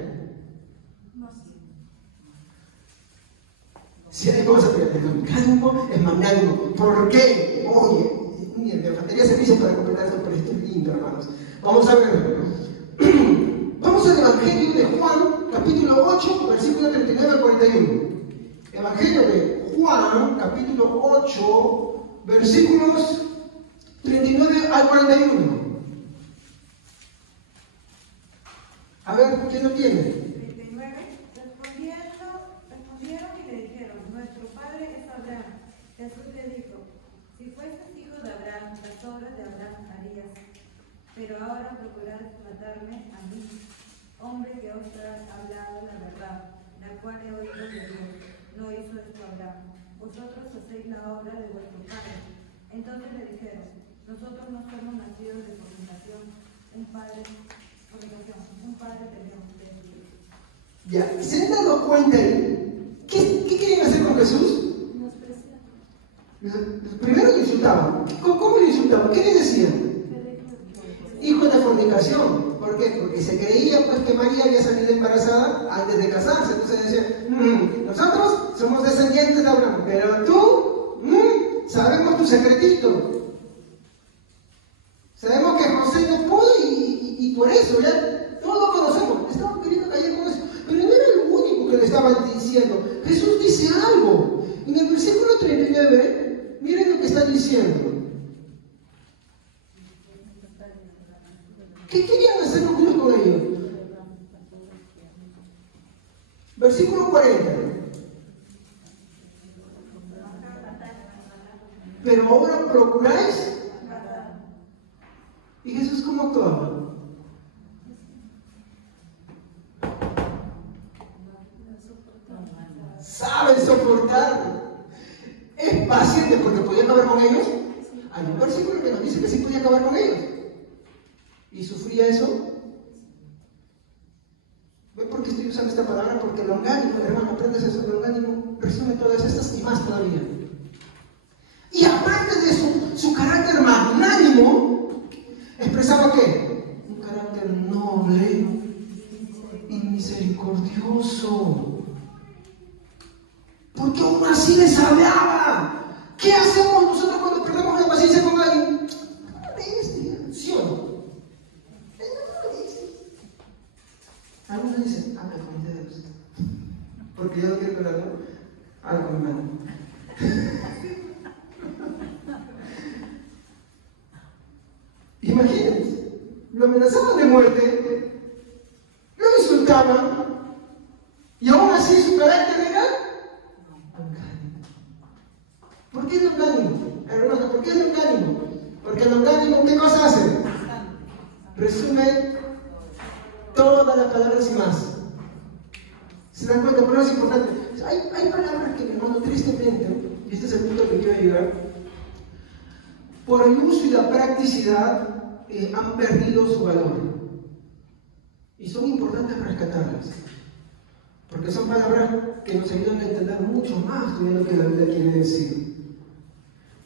Si hay cosas que el magnánimo es magnánimo. ¿Por qué? Oye, me faltaría servicio para completar esto, pero esto es lindo, hermanos. Vamos a ver. Vamos al Evangelio de Juan, capítulo 8, versículo 39 al 41. Evangelio de Juan, capítulo 8, versículos 39 al 41. A ver, ¿quién lo tiene? 39. Respondieron y le dijeron: nuestro padre es Abraham. Jesús le dijo: si fueses hijo de Abraham, las obras de Abraham harías. Pero ahora procuráis matarme a mí, hombre que os ha hablado la verdad, la cual he oído de Dios. No hizo esto Abraham. Vosotros hacéis la obra de vuestro padre. Entonces le dijeron: nosotros no somos nacidos de fornicación, un padre tenemos tres hijos. Ya, ¿se han dado cuenta ahí? ¿Qué querían hacer con Jesús? Primero lo insultaban. ¿Cómo lo insultaban? ¿Qué le decían? Hijo de fornicación. ¿Por qué? Porque se creía pues que María había salido embarazada antes de casarse. Entonces decían, nosotros somos descendientes de Abraham, pero tú, sabemos tu secretito. Sabemos que José no pudo y por eso, ya todos lo conocemos. Estaban queriendo callar con eso. Pero no era lo único que le estaban diciendo. Jesús dice algo. En el versículo 39, miren lo que está diciendo. ¿Qué querían hacer los judíos con ellos? Versículo 40. Pero ahora procuráis. ¿Y Jesús cómo actuaba? Sabe soportar. Es paciente porque podía acabar con ellos. Hay un versículo que nos dice que sí podía acabar con ellos. ¿Y sufría eso? ¿Ven por qué estoy usando esta palabra? Porque el longánimo, hermano, aprendes eso, el longánimo resume todas estas y más todavía. Y aparte de eso, su carácter magnánimo expresaba ¿qué? Un carácter noble y misericordioso. Porque aún así les hablaba. ¿Qué hacemos nosotros cuando perdemos la paciencia con alguien? ¿Sí o no? Algunos dicen, habla con Dios. Porque yo no quiero que hablar, habla con mi mano. Imagínense, lo amenazaban de muerte, lo insultaban, y aún así su carácter era longánimo. ¿Por qué es longánimo? Hermano, ¿por qué es longánimo? Porque el longánimo, ¿qué cosa hace? Resume todas las palabras y más. ¿Se dan cuenta? Pero es importante. Hay palabras que, hermano, tristemente, y este es el punto que quiero llegar, por el uso y la practicidad han perdido su valor. Y son importantes rescatarlas. Porque son palabras que nos ayudan a entender mucho más de lo que la Biblia quiere decir.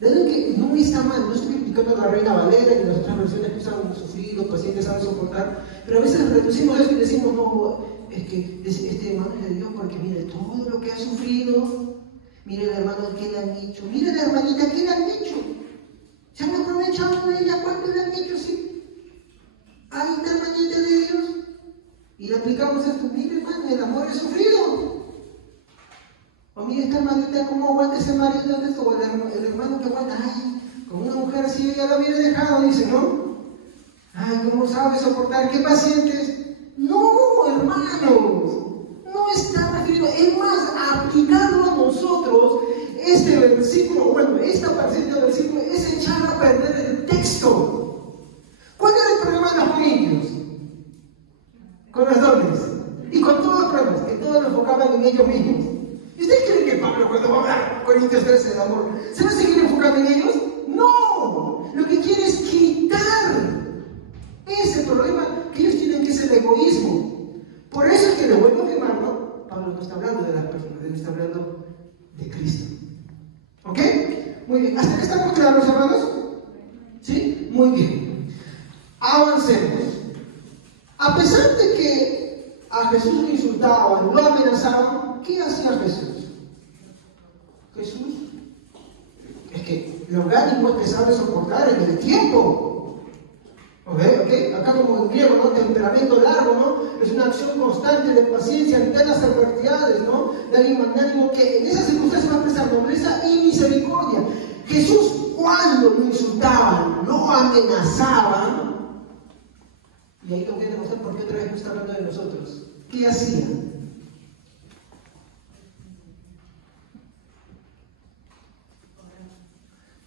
De lo que no está mal, no estoy criticando a la Reina Valera y las otras versiones que usan sufrir, los pacientes saben soportar, pero a veces reducimos eso y decimos, no, es que este hermano es de Dios porque mire todo lo que ha sufrido, mire el hermano que le han dicho, mire la hermanita que le han dicho, se han aprovechado de ella, ¿cuánto le han dicho? Sí, hay una hermanita de Dios, y le aplicamos esto, mire hermano, el amor es sufrido. O mira esta hermanita, ¿cómo aguanta ese marido de esto? O el hermano que aguanta, ay, con una mujer así ya lo hubiera dejado, dice, ¿no? Ay, ¿cómo sabe soportar? ¿Qué pacientes? No, hermanos, no está referido, es más, aplicado a nosotros, este versículo, bueno, esta parcela del versículo es echar a perder el texto. ¿Cuál era el problema de los corintios? Con las dobles y con todos los problemas, que todos lo enfocaban en ellos mismos. ¿Y ustedes creen que Pablo, cuando va a hablar Corintios 13 del amor, se va a seguir enfocando en ellos? No, lo que quiere es bien. ¿Hasta que estamos claros, hermanos? ¿Sí? Muy bien. Avancemos. A pesar de que a Jesús lo insultaban, lo amenazaban, ¿qué hacía Jesús? Jesús es que lo orgánico es que sabe soportar en el tiempo. ¿Ok? Acá como en griego, ¿no? Temperamento largo, ¿no? Es una acción constante de paciencia ante las adversidades, ¿no? De alguien magnánimo que en esas circunstancias va a expresar nobleza y misericordia. Jesús, cuando lo insultaban, lo amenazaban, y ahí lo voy a demostrar por qué otra vez no está hablando de nosotros. ¿Qué hacía?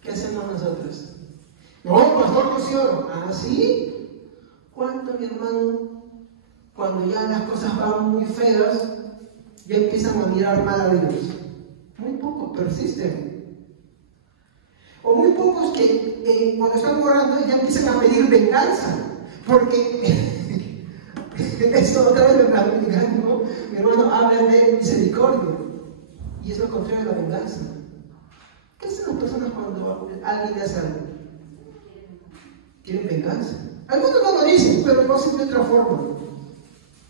¿Qué hacemos nosotros? No, pastor, no se oro. ¿Ah, sí? ¿Cuánto, mi hermano, cuando ya las cosas van muy feas, ya empiezan a mirar mal a Dios? Muy pocos persisten. O muy pocos que cuando están orando ya empiezan a pedir venganza. Porque esto otra vez me habla, ¿no? Mi hermano habla de misericordia. Y es lo contrario de la venganza. ¿Qué hacen las personas cuando alguien le hace algo? Quieren venganza. Algunos no lo dicen, pero lo hacen de otra forma.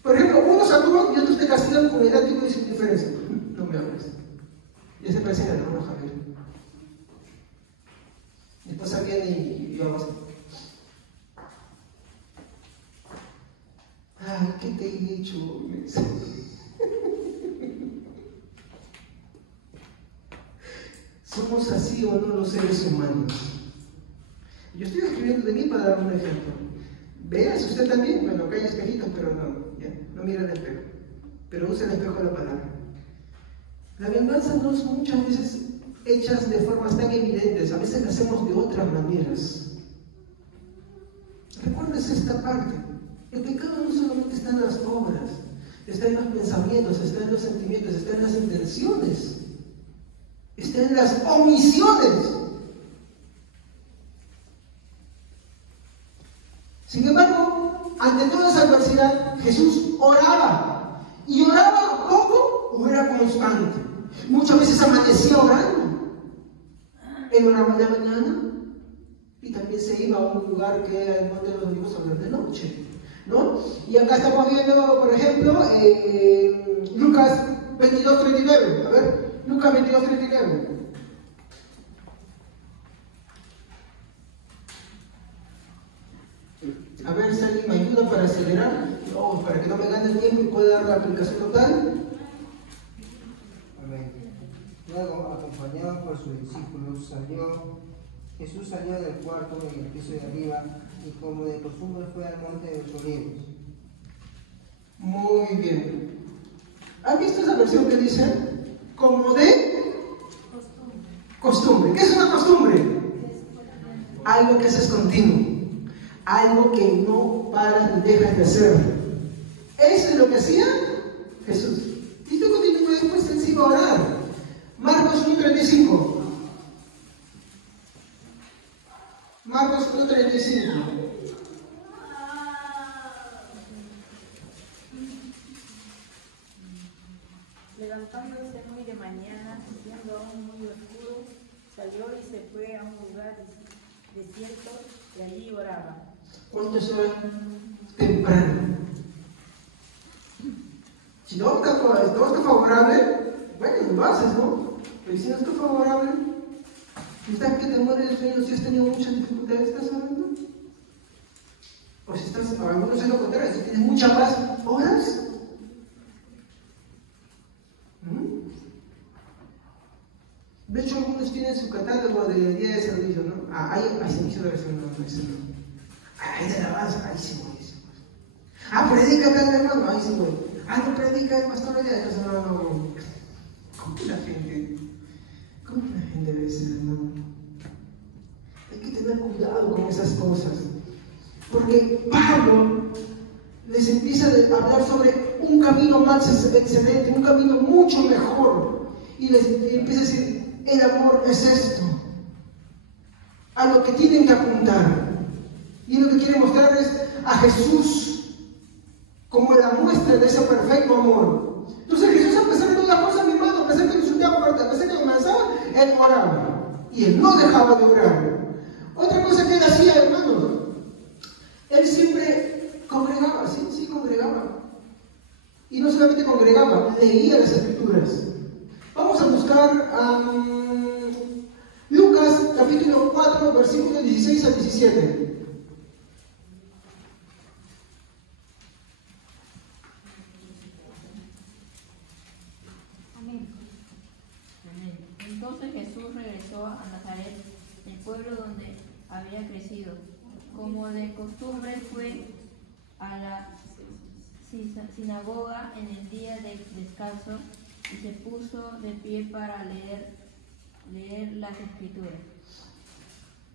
Por ejemplo, unos actúan y otros te castigan con el látigo y sin diferencia. No me hables. Y se parece al hermano Javier. Y después viene y yo hago. Ay, ¿qué te he dicho? ¿Somos así o no los seres humanos? Yo estoy escribiendo de mí para dar un ejemplo. Veas usted también, bueno, acá hay espejitos, pero no mira el espejo. Pero usa el espejo de la palabra. La venganza no son muchas veces hechas de formas tan evidentes, a veces las hacemos de otras maneras. Recuérdese esta parte. El pecado no solamente está en las obras, está en los pensamientos, está en los sentimientos, está en las intenciones, está en las omisiones. Sin embargo, ante toda esa adversidad, Jesús oraba. ¿Y oraba poco o era constante? Muchas veces amanecía orando. Él oraba en la mañana y también se iba a un lugar que era el Monte de los Olivos a orar de noche, ¿no? Y acá estamos viendo, por ejemplo, Lucas 22:39. A ver, Lucas 22:39. A ver si alguien me ayuda para acelerar, para que no me gane el tiempo y pueda dar la aplicación total. Amén. Luego, acompañado por sus discípulos, Jesús salió del cuarto en el piso de arriba y como de costumbre fue al monte de los Olivos. Muy bien. ¿Han visto esa versión que dice? Como de costumbre. ¿Qué es una costumbre? Algo que haces continuo. Algo que no paras ni dejas de hacer. Eso es lo que hacía Jesús. Y esto continúa después él se iba a orar. Marcos 1:35. Marcos 1:35. Levantándose muy de mañana, siendo aún muy oscuro, salió y se fue a un lugar desierto y allí oraba. ¿Cuántas horas? Temprano. Si no está favorable, bueno, lo haces, ¿no? Pero si no está favorable, ¿estás que te muere el sueño si has tenido muchas dificultades? ¿Estás hablando? O si estás, a algunos es lo contrario, si tienes mucha paz, ¿oras? De hecho, algunos tienen su catálogo de día de servicio, ¿no? Hay servicio de oración, no, ese no. Hay de alabanza, ahí sí voy. Predica tal hermano, ahí sí voy. No predica el pastor allá, entonces no. ¿Cómo la gente debe ser, hermano? Hay que tener cuidado con esas cosas. Porque Pablo les empieza a hablar sobre un camino más excelente, un camino mucho mejor. Y les empieza a decir, el amor es esto. A lo que tienen que apuntar. Y lo que quiere mostrar es a Jesús como la muestra de ese perfecto amor. Entonces Jesús, a pesar de todas las cosas, mi hermano, a pesar de que insultaba, a pesar de que amenazaba, él oraba. Y él no dejaba de orar. Otra cosa que él hacía, hermanos, él siempre congregaba, sí congregaba. Y no solamente congregaba, leía las Escrituras. Vamos a buscar Lucas capítulo 4, versículos 16 al 17. Entonces Jesús regresó a Nazaret, el pueblo donde había crecido. Como de costumbre fue a la sinagoga en el día de descanso y se puso de pie para leer las Escrituras.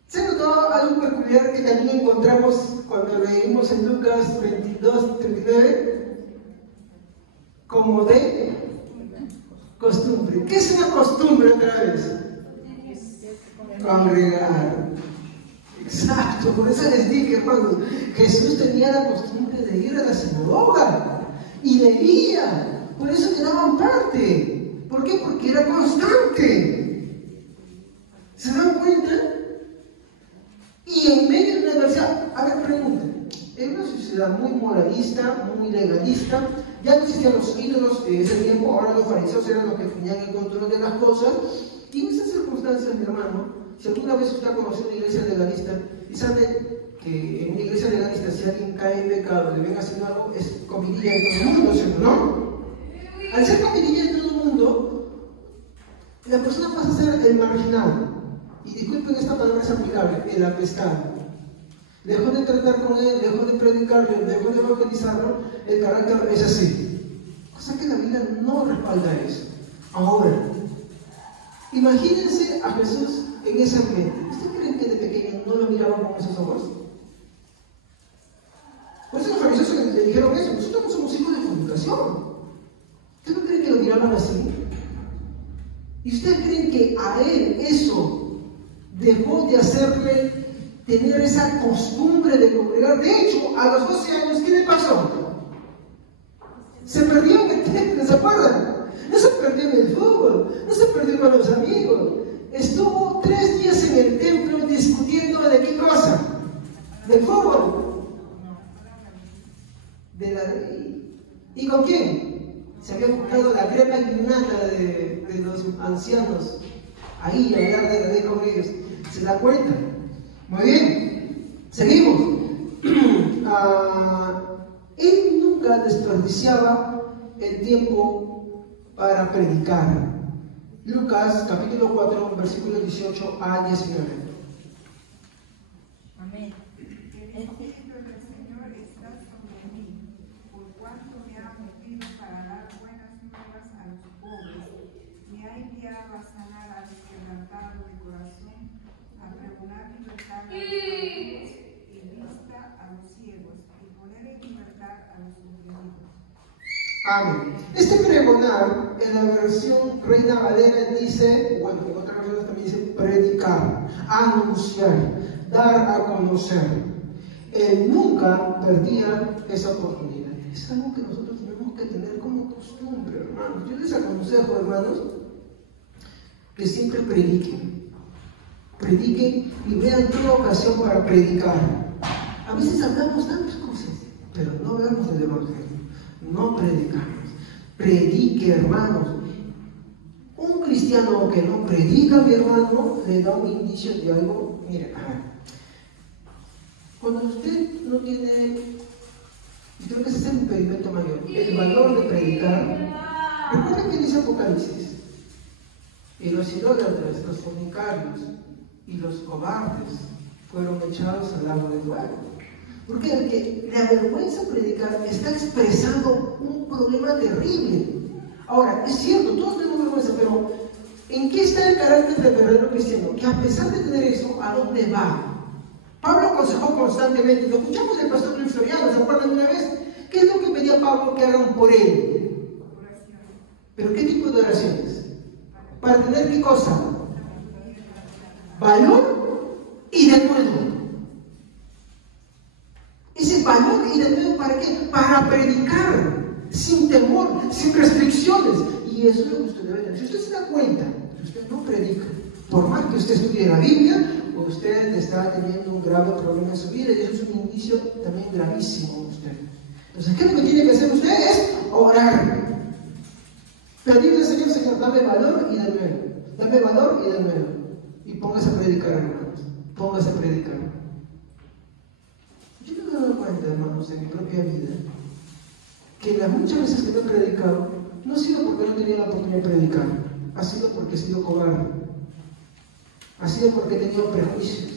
¿Se ha notado algo peculiar que también encontramos cuando leímos en Lucas 22, 39? Como de costumbre. ¿Qué es una costumbre otra vez? Congregar. Exacto, por eso les dije, hermanos, Jesús tenía la costumbre de ir a la sinagoga y leía, por eso le daban parte. ¿Por qué? Porque era constante. ¿Se dan cuenta? Y en medio de una adversidad, a ver, pregunten, en una sociedad muy moralista, muy legalista, ya no existían los ídolos de ese tiempo, ahora los fariseos eran los que tenían el control de las cosas, y en esas circunstancias, mi hermano, si alguna vez usted ha conocido una iglesia legalista y sabe que en una iglesia legalista si alguien cae en pecado, le ven haciendo algo, es comidilla de todo el mundo, ¿cierto? ¿No? Al ser comidilla de todo el mundo, la persona pasa a ser el marginal. Y disculpen, esta palabra es aplicable, el apestado. Dejó de tratar con él, dejó de predicarle, dejó de evangelizarlo, el carácter es así. Cosa que la Biblia no respalda eso. Ahora, imagínense a Jesús en ese ambiente. ¿Ustedes creen que de pequeño no lo miraban con esos ojos? Por eso los fariseos le dijeron eso. Nosotros no somos hijos de fornicación. ¿Ustedes no creen que lo miraban así? ¿Y ustedes creen que a él eso dejó de hacerle tener esa costumbre de congregar? De hecho, a los 12 años, ¿qué le pasó? Se perdió en el templo, ¿se acuerdan? No se perdió en el fútbol, no se perdió con los amigos. Estuvo 3 días en el templo discutiendo de qué cosa. Del fútbol. De la ley. ¿Y con quién? Se había juntado la crema innata de los ancianos. Ahí, a hablar de la ley con ellos. ¿Se da cuenta? Muy bien. Seguimos. Él nunca desperdiciaba el tiempo para predicar. Lucas capítulo 4, versículos 18 a 19. Amén. El Espíritu del Señor está sobre mí, por cuanto me ha ungido para dar buenas nuevas a los pobres, me ha enviado a sanar a los quebrantados de corazón, a pregonar libertad a los cautivos y vista a los ciegos, y poner en libertad a los oprimidos. Amén. Este pregonar, en la versión Reina Valera dice, bueno, en otras versiones también dice predicar, anunciar, dar a conocer. Él nunca perdía esa oportunidad. Es algo que nosotros tenemos que tener como costumbre, hermanos. Yo les aconsejo, hermanos, que siempre prediquen. Prediquen y vean toda ocasión para predicar. A veces hablamos tantas cosas, pero no hablamos del Evangelio. No predicamos. Predique, hermanos. Un cristiano que no predica, mi hermano, le da un indicio de algo. Mire, cuando usted no tiene, yo creo que ese es el impedimento mayor, el valor de predicar. Recuerden que dice Apocalipsis: y los idólatras, los fornicarios y los cobardes fueron echados al lago de fuego. Porque el que le avergüenza predicar está expresando un problema terrible. Ahora, es cierto, todos tenemos vergüenza, pero ¿en qué está el carácter del verdadero cristiano? Que a pesar de tener eso, ¿a dónde va? Pablo aconsejó constantemente, lo escuchamos del pastor Luis Soriano, ¿se acuerdan una vez? ¿Qué es lo que pedía Pablo que hagan por él? ¿Pero qué tipo de oraciones? ¿Para tener qué cosa? Valor y denuedo. Ese valor y denuedo, ¿para qué? Para predicar, sin temor, sin restricciones. Y eso es lo que usted debe tener. Si usted se da cuenta que usted no predica, Por más que usted estudie la Biblia, usted está teniendo un grave problema en su vida y eso es un indicio también gravísimo en usted. Entonces, ¿qué es lo que tiene que hacer usted? Es orar. Pedirle al Señor, Señor, dame valor y de nuevo. Dame valor y de nuevo. Y póngase a predicar, hermanos. Póngase a predicar. Yo me he dado cuenta, hermanos, en mi propia vida, que las muchas veces que me he predicado, no ha sido porque no tenía la oportunidad de predicar, ha sido porque he sido cobarde, ha sido porque he tenido prejuicios.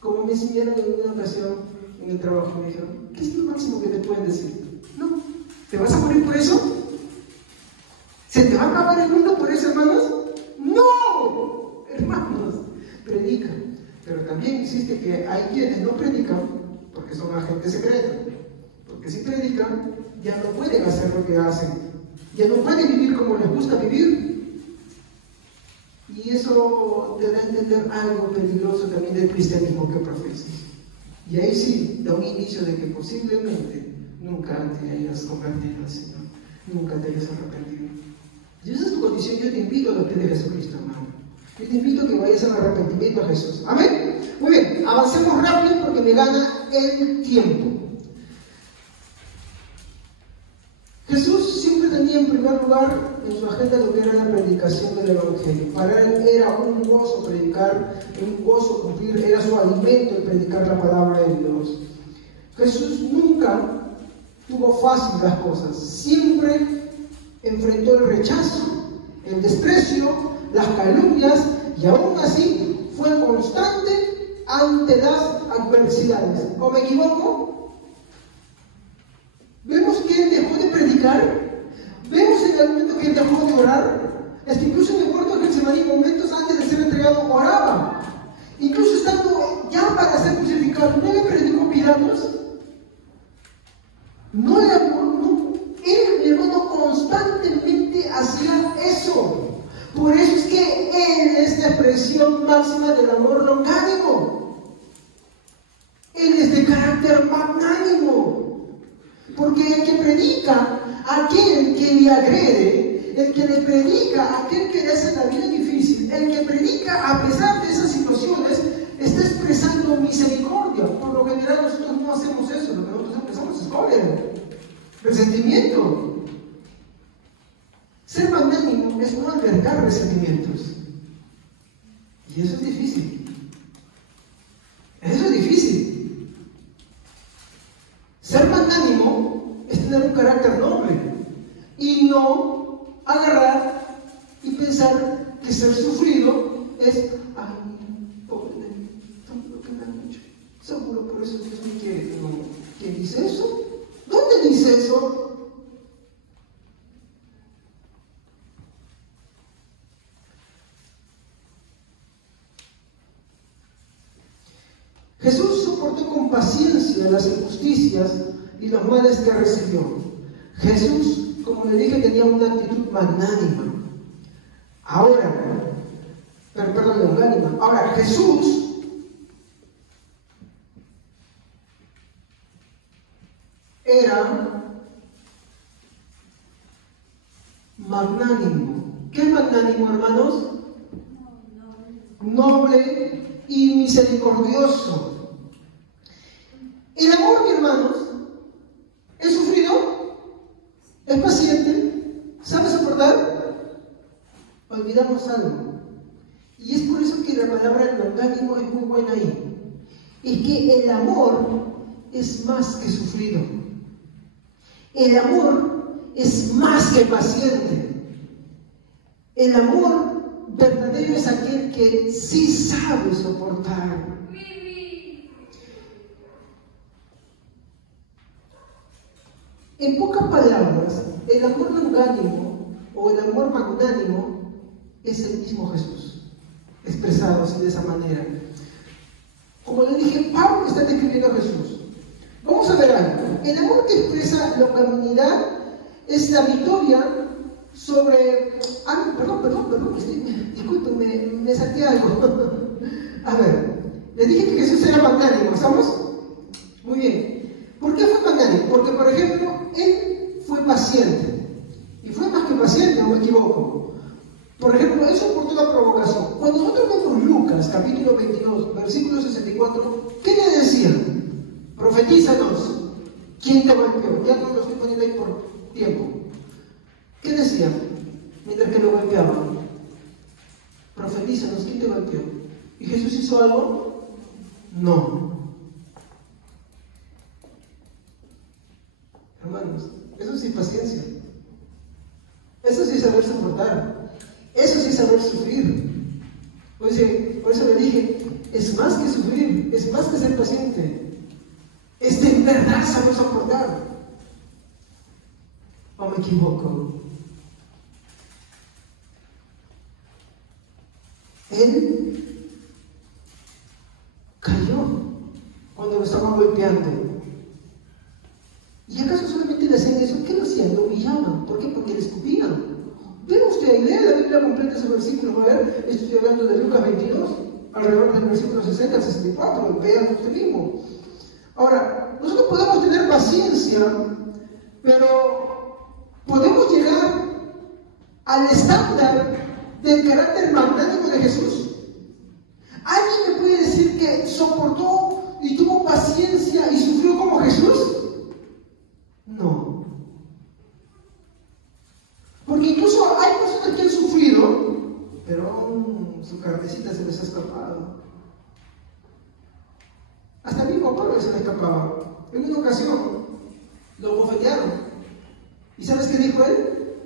Como me enseñaron en una ocasión en el trabajo, me dijeron, ¿qué es lo máximo que te pueden decir? No, ¿te vas a morir por eso? ¿Se te va a acabar el mundo por eso, hermanos? ¡No! Hermanos, predica. Pero también existe que hay quienes no predican porque son agentes secretos. Porque si predican, ya no pueden hacer lo que hacen. Ya no pueden vivir como les gusta vivir. Y eso te da a entender algo peligroso también del cristianismo que profesas. Y ahí sí, da un inicio de que posiblemente nunca te hayas convertido al Señor. Nunca te hayas arrepentido. Y esa es tu condición. Yo te invito a los pies de Jesucristo, hermano. Yo te invito a que vayas al arrepentimiento a Jesús. ¿Amén? Muy bien, avancemos rápido porque me gana el tiempo. Jesús siempre tenía en primer lugar en su agenda lo que era la predicación del Evangelio. Para él era un gozo predicar, un gozo cumplir, era su alimento el predicar la palabra de Dios. Jesús nunca tuvo fácil las cosas, siempre enfrentó el rechazo, el desprecio, las calumnias y aún así fue constante ante las adversidades. ¿O me equivoco? Vemos que él dejó de predicar, vemos en el momento que él dejó de orar, es que incluso en el huerto de Getsemaní, momentos antes de ser entregado, oraba. Incluso estando ya para ser crucificado, ¿no le predicó Pilatos? No le habló, no. Él, mi hermano, constantemente hacía eso. Por eso es que él es la expresión máxima del amor longánimo. Él es de carácter magnánimo. Porque el que predica a aquel que le agrede, el que le predica a aquel que le hace la vida difícil, el que predica a pesar de esas situaciones, está expresando misericordia. Por lo general nosotros no hacemos eso, lo que nosotros empezamos es cólera, resentimiento. Ser magnánimo es no albergar resentimientos. Y eso es difícil. Eso es difícil. Ser magnánimo es tener un carácter noble y no agarrar y pensar que ser sufrido es, ay, pobre de mí, todo lo que me han hecho. Seguro por eso Dios me quiere. No. ¿Quién dice eso? ¿Dónde dice eso? Jesús soportó con paciencia las injusticias y los males que recibió. Jesús, como le dije, tenía una actitud magnánima. Ahora, Jesús era magnánimo. ¿Qué es magnánimo, hermanos? Noble y misericordioso. El amor, mis hermanos, es sufrido, es paciente, sabe soportar. Olvidamos algo. Y es por eso que la palabra magnánimo es muy buena ahí. Es que el amor es más que sufrido. El amor es más que paciente. El amor verdadero es aquel que sí sabe soportar. En pocas palabras, el amor longánimo o el amor magnánimo es el mismo Jesús, expresado así de esa manera. Como le dije, Pablo está describiendo a Jesús. Vamos a ver algo. El amor que expresa longanimidad es la victoria sobre... perdón, discúlpenme, me salté algo. A ver, les dije que Jesús era magnánimo, ¿estamos? Muy bien. ¿Por qué fue magnánimo? Porque, por ejemplo, él fue paciente. Y fue más que paciente, ¿o me equivoco? Por ejemplo, él soportó la provocación. Cuando nosotros vemos Lucas, capítulo 22, versículo 64, ¿qué le decían? Profetízanos. ¿Quién te golpeó? Ya no lo estoy poniendo ahí por tiempo. ¿Qué decían? Mientras que lo golpeaban. Profetízanos. ¿Quién te golpeó? ¿Y Jesús hizo algo? No. Hermanos, eso sí es paciencia. Eso sí es saber soportar. Eso sí es saber sufrir. Por eso le dije, es más que sufrir, es más que ser paciente. Es de verdad saber soportar. ¿O me equivoco? Él cayó cuando lo estaban golpeando. ¿Y acaso solamente le hacían eso? ¿Qué lo hacían? Lo humillaban. ¿Por qué? Porque le escupían. Vea usted ahí, lea la Biblia completa ese versículo. A ver, estoy hablando de Lucas 22, alrededor del versículo 60 al 64. Vean usted mismo. Ahora, nosotros podemos tener paciencia, pero podemos llegar al estándar del carácter magnánimo de Jesús. ¿Alguien me puede decir que soportó y tuvo paciencia y sufrió como Jesús? No. Porque incluso hay personas que han sufrido, pero su carnecita se les ha escapado. Hasta a mi papá se le escapaba. En una ocasión lo bofetearon. ¿Y sabes qué dijo él?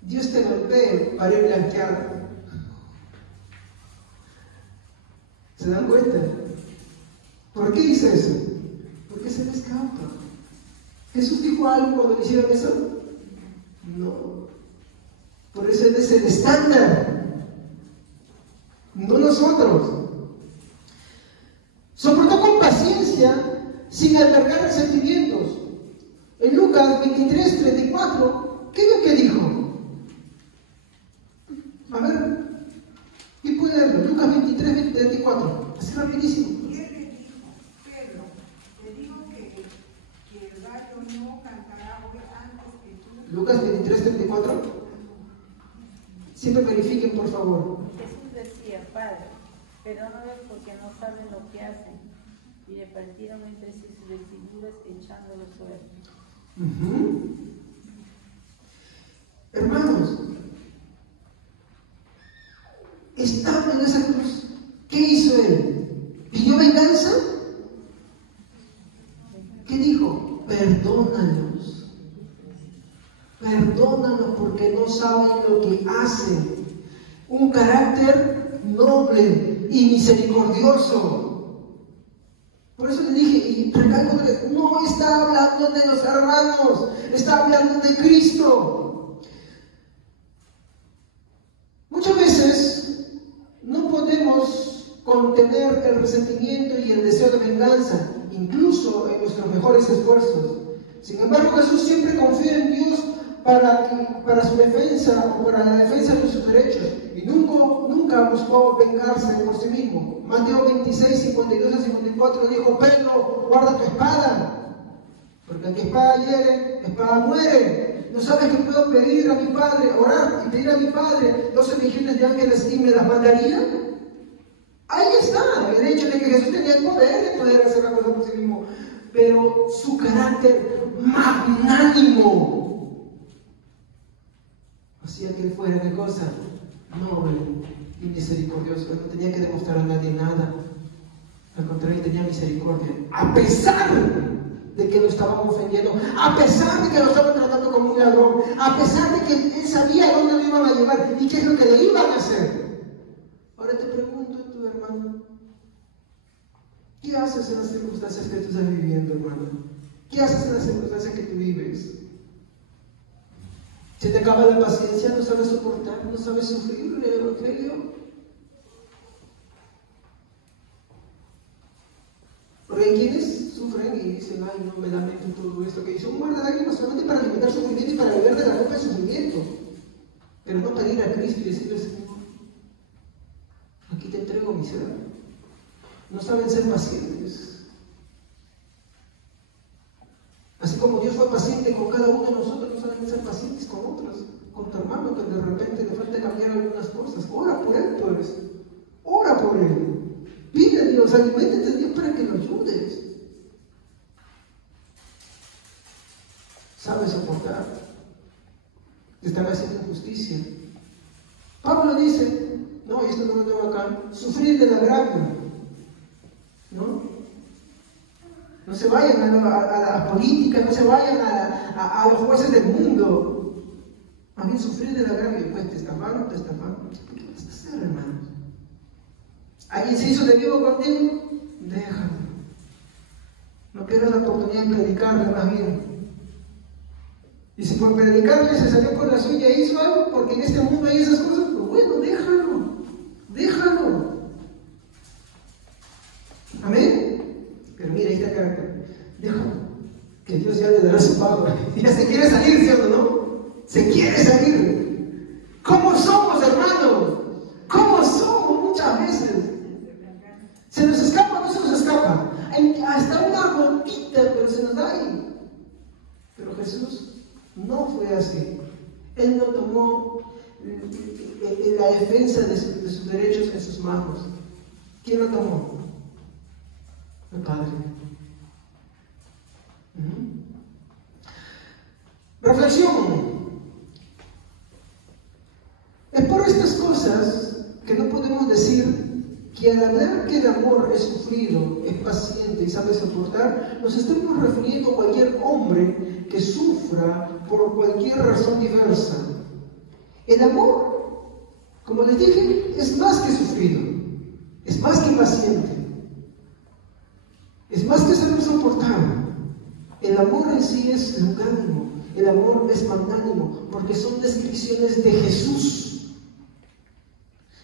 Dios te golpee para ir blanqueado. ¿Se dan cuenta? ¿Por qué dice eso? Porque se le escapa. ¿Jesús dijo algo cuando le hicieron eso? No. Por eso Él es el estándar, no nosotros. Soportó con paciencia sin albergar resentimientos. En Lucas 23, 34, ¿qué es lo que dijo? A ver, ¿quién puede leerlo? Lucas 23, 34, así rapidísimo. Y él le dijo, Pedro, te digo que el gallo no cantará hoy antes que tú. Lucas 23, 34. Siempre verifiquen, por favor. Jesús decía, Padre, perdónalos porque no saben lo que hacen. Y repartieron entre sí sus vestiduras echándolos fuera. Hermanos, estando en esa cruz, ¿qué hizo Él? ¿Pidió venganza? ¿Qué dijo? Perdónalos. Perdónalos porque no saben lo que hacen. Un carácter noble y misericordioso. Por eso le dije, y recalco, no está hablando de los hermanos, está hablando de Cristo. Muchas veces no podemos contener el resentimiento y el deseo de venganza, incluso en nuestros mejores esfuerzos. Sin embargo, Jesús siempre confía en Dios para su defensa o para la defensa de sus derechos y nunca buscó vengarse por sí mismo. Mateo 26, 52 a 54 dijo, Pedro, guarda tu espada, porque el que espada hiere, espada muere. ¿No sabes que puedo pedir a mi Padre, orar y pedir a mi Padre 12 legiones de ángeles y me las mandaría? Ahí está el hecho de que Jesús tenía el poder de poder hacer la cosa por sí mismo, pero su carácter magnánimo hacía que él fuera, ¿qué cosa? Noble y misericordioso. Él no tenía que demostrar a nadie nada. Al contrario, tenía misericordia. A pesar de que lo estaban ofendiendo, a pesar de que lo estaban tratando como un ladrón, a pesar de que él sabía dónde lo iban a llevar y qué es lo que le iban a hacer. Ahora te pregunto, tu hermano, ¿qué haces en las circunstancias que tú estás viviendo, hermano? ¿Qué haces en las circunstancias que tú vives? ¿Se te acaba la paciencia? ¿No sabes soportar? ¿No sabes sufrir el evangelio? Porque hay quienes sufren y dicen, ay, no me lamento todo esto que hizo. Un guarda lágrimas solamente para alimentar sufrimiento y para beber de la copa de sufrimiento. Pero no pedir a Cristo y decirle, Señor, aquí te entrego mi ser. No saben ser pacientes. Así como Dios fue paciente con cada uno de nosotros, no saben ser pacientes con otros. con tu hermano que de repente le falta cambiar algunas cosas. Ora por él, pues. Ora por él. Pide a Dios, aliméntate a Dios para que lo ayudes. ¿Sabes soportar? Te están haciendo injusticia. Pablo dice, no, esto no lo tengo acá, sufrir del agravio. ¿No? No se vayan a la política, no se vayan a los jueces del mundo. Más bien sufrir del agravio. Pues te estafaron. ¿Qué vas a hacer, hermano? ¿Alguien se hizo de vivo contigo? Déjalo. No pierdas la oportunidad de predicarle, más bien. Y si por predicarle se salió con la suya e hizo algo, porque en este mundo hay esas cosas, pues bueno, déjalo. Amén. Pero mira, ahí está el carácter. Déjalo. Que Dios ya le dará su pago. Ya se quiere salir, ¿cierto? ¿No? Se quiere salir. ¿Cómo somos, hermanos? ¿Cómo somos muchas veces? ¿Se nos escapa o no se nos escapa? Hasta una gotita, pero se nos da ahí. Pero Jesús no fue así. Él no tomó la defensa de sus derechos en sus manos. ¿Quién lo tomó? El Padre. Reflexión. Es por estas cosas que no podemos decir que al hablar que el amor es sufrido, es paciente y sabe soportar, nos estamos refiriendo a cualquier hombre que sufra por cualquier razón diversa. El amor, como les dije, es más que sufrido, es más que paciente, es más que saber soportar. El amor en sí es longánimo, el amor es magnánimo, porque son descripciones de Jesús.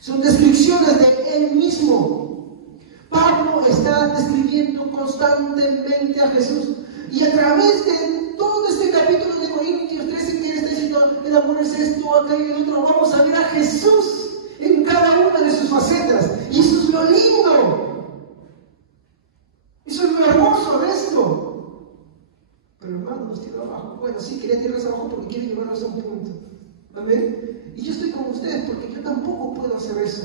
Son descripciones de Él mismo. Pablo está describiendo constantemente a Jesús. Y a través de todo este capítulo de Corintios 13, que está diciendo el amor es esto, acá y el otro, vamos a ver a Jesús en cada una de sus facetas. Y eso es lo lindo. Eso es lo hermoso de esto. Pero hermano, nos tira abajo. Bueno, sí, quería tirarnos abajo porque quiere llevarnos a un punto. Amén. Y yo estoy con ustedes porque yo tampoco puedo hacer eso.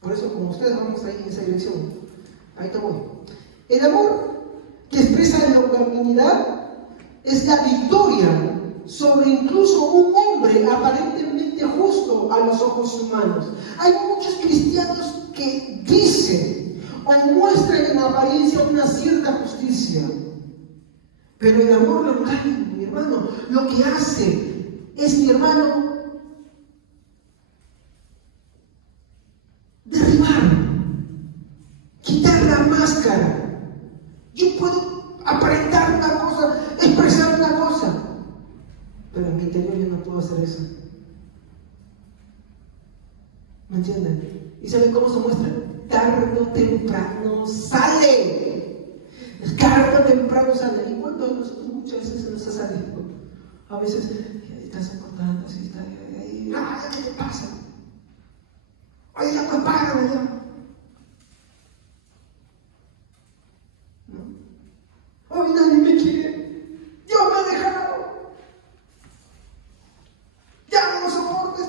Por eso, como ustedes, vamos ahí en esa dirección. Ahí está voy. El amor que expresa la longanimidad es la victoria sobre incluso un hombre aparentemente justo a los ojos humanos. Hay muchos cristianos que dicen o muestran en apariencia una cierta justicia, pero el amor longánimo, mi hermano, lo que hace es, mi hermano, derribar, quitar la máscara. Yo puedo aparentar una cosa, expresar una cosa, pero en mi interior yo no puedo hacer eso. ¿Me entienden? ¿Y saben cómo se muestra? Tarde o temprano sale. Tarde o temprano sale. Y cuando nosotros muchas veces se nos ha salido, a veces estás acordando, así está ahí, ¿qué te pasa? Oye, ya pues párame ya. ¿No? Oye, nadie me quiere. Dios me ha dejado. Ya no soporto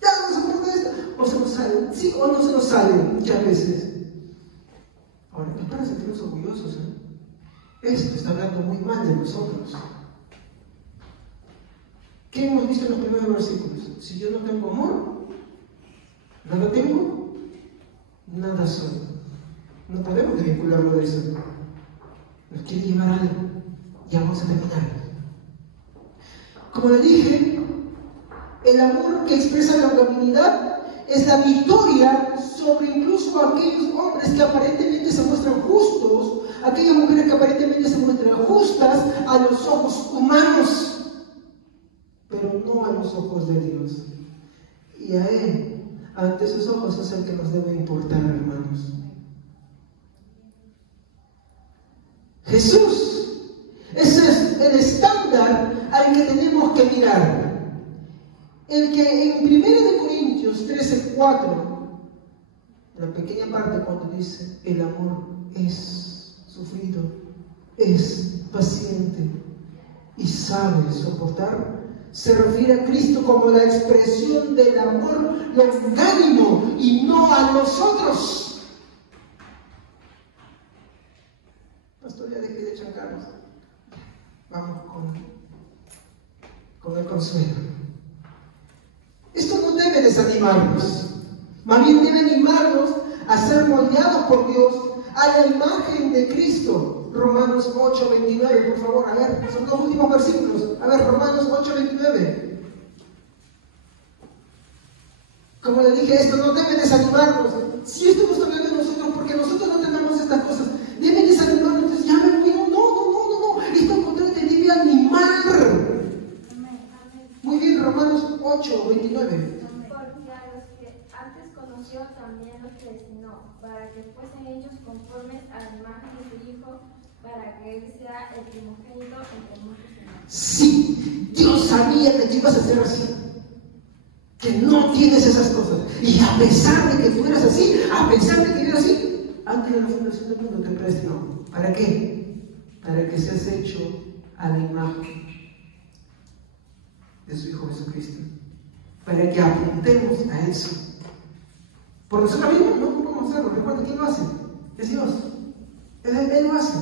ya no soporto esta. O se nos sale, sí o no se nos sale muchas veces. Ahora, no es para sentirnos orgullosos, Esto está hablando muy mal de nosotros. ¿Qué hemos visto en los primeros versículos? Si yo no tengo amor, nada tengo, nada soy. No podemos desvincularlo de eso. Nos quiere llevar a algo. Ya vamos a terminar. Como le dije, el amor que expresa la longanimidad es la victoria sobre incluso aquellos hombres que aparentemente se muestran justos, aquellas mujeres que aparentemente se muestran justas a los ojos humanos, pero no a los ojos de Dios. Y a Él, ante esos ojos, es el que nos debe importar, hermanos. Jesús, ese es el estándar al que tenemos que mirar. El que en 1 Corintios 13:4, en la pequeña parte cuando dice, el amor es sufrido, es paciente y sabe soportar, se refiere a Cristo como la expresión del amor longánimo y no a nosotros. Pastor, ya dejé de chancarnos. Vamos con el consuelo. Esto no debe desanimarnos, más bien debe animarnos a ser moldeados por Dios a la imagen de Cristo. Romanos 8:29, por favor, a ver, son los últimos versículos. A ver, Romanos 8:29. Como le dije, esto no debe desanimarnos. Si esto no está hablando de nosotros, porque nosotros no tenemos estas cosas, debe desanimarnos. Entonces, ya me voy, no. Esto al contrario te debe animar. Muy bien, Romanos 8:29. Porque a los que antes conoció también los predestinó, para que fuesen ellos conformes a la imagen de su Hijo, para que Él sea el primogénito entre muchos hermanos. Sí, Dios sabía que tú ibas a ser así, que no tienes esas cosas. Y a pesar de que tú eras así, antes de la fundación del mundo te predestinó. ¿Para qué? Para que seas hecho a la imagen de su Hijo Jesucristo, para que apuntemos a eso. Por nosotros mismos no podemos hacerlo. Recuerda, ¿quién lo hace? Es Dios. Él lo hace.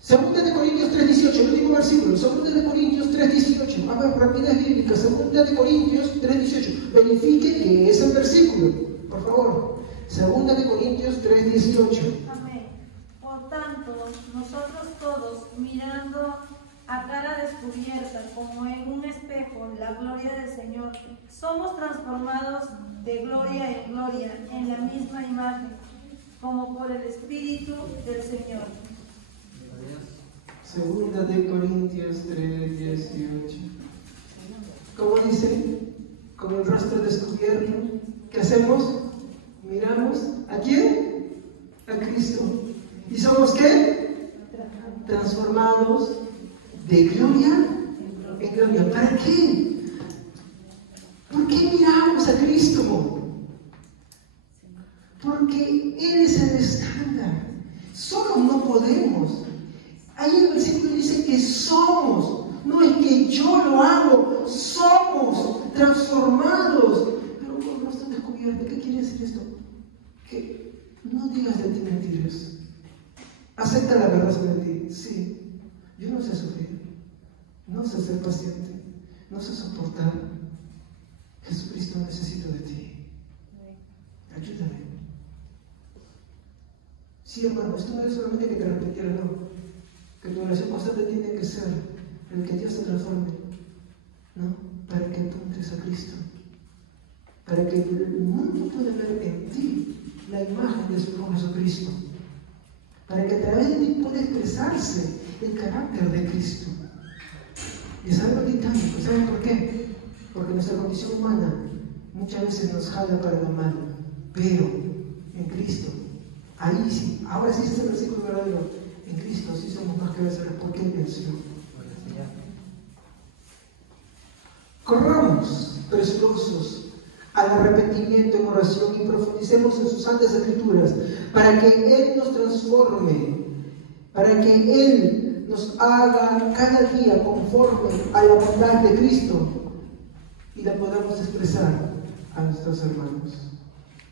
Segunda de Corintios 3:18, el último versículo. Segunda de Corintios 3:18. A ver, rapidez bíblica. Segunda de Corintios 3:18. Verifique que es el versículo, por favor. Segunda de Corintios 3:18. Amén. Por tanto, nosotros todos, mirando a cara descubierta, como en un espejo, la gloria del Señor, somos transformados de gloria en gloria, en la misma imagen, como por el Espíritu del Señor. Segunda de Corintios 3:18. ¿Cómo dice? Con el rostro descubierto. ¿Qué hacemos? Miramos ¿a quién? A Cristo. ¿Y somos qué? Transformados de gloria en gloria. ¿Para qué? ¿Por qué miramos a Cristo? Porque Él es el estándar. Solo no podemos. Ahí el versículo dice que somos. No es que yo lo hago. Somos transformados. Pero con el rostro descubierto. ¿Qué quiere decir esto? Que no digas de ti mentiras. Acepta la verdad sobre ti. Sí. Yo no sé sufrir, no sé ser paciente, no sé soportar. Jesucristo, necesito de ti. Ayúdame. Sí, hermano, esto no es solamente que te arrepentiera, no. Que tu oración constante tiene que ser el que Dios te transforme, ¿no? Para que apuntes a Cristo. Para que el mundo pueda ver en ti la imagen de su Hijo Jesucristo. Para que a través de ti pueda expresarse el carácter de Cristo. Y es algo titánico. ¿Saben por qué? Porque nuestra condición humana muchas veces nos jala para lo malo. Pero en Cristo, ahí sí, ahora sí es el versículo verdadero. En Cristo sí somos más que vencedores porque Él venció. Corramos presurosos al arrepentimiento en oración y profundicemos en sus santas escrituras para que Él nos transforme, para que Él nos haga cada día conforme a la bondad de Cristo y la podamos expresar a nuestros hermanos.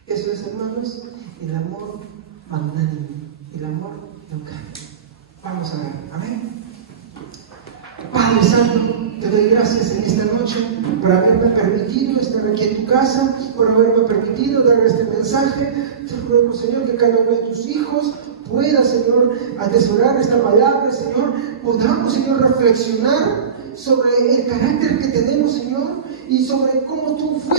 Eso es, hermanos, el amor magnánimo, el amor longánimo. Vamos a ver, amén. Padre Santo, te doy gracias en esta noche por haberme permitido estar aquí en tu casa, por haberme permitido dar este mensaje. Te ruego, Señor, que cada uno de tus hijos pueda, Señor, atesorar esta palabra, Señor. Podamos, Señor, reflexionar sobre el carácter que tenemos, Señor, y sobre cómo tú fuiste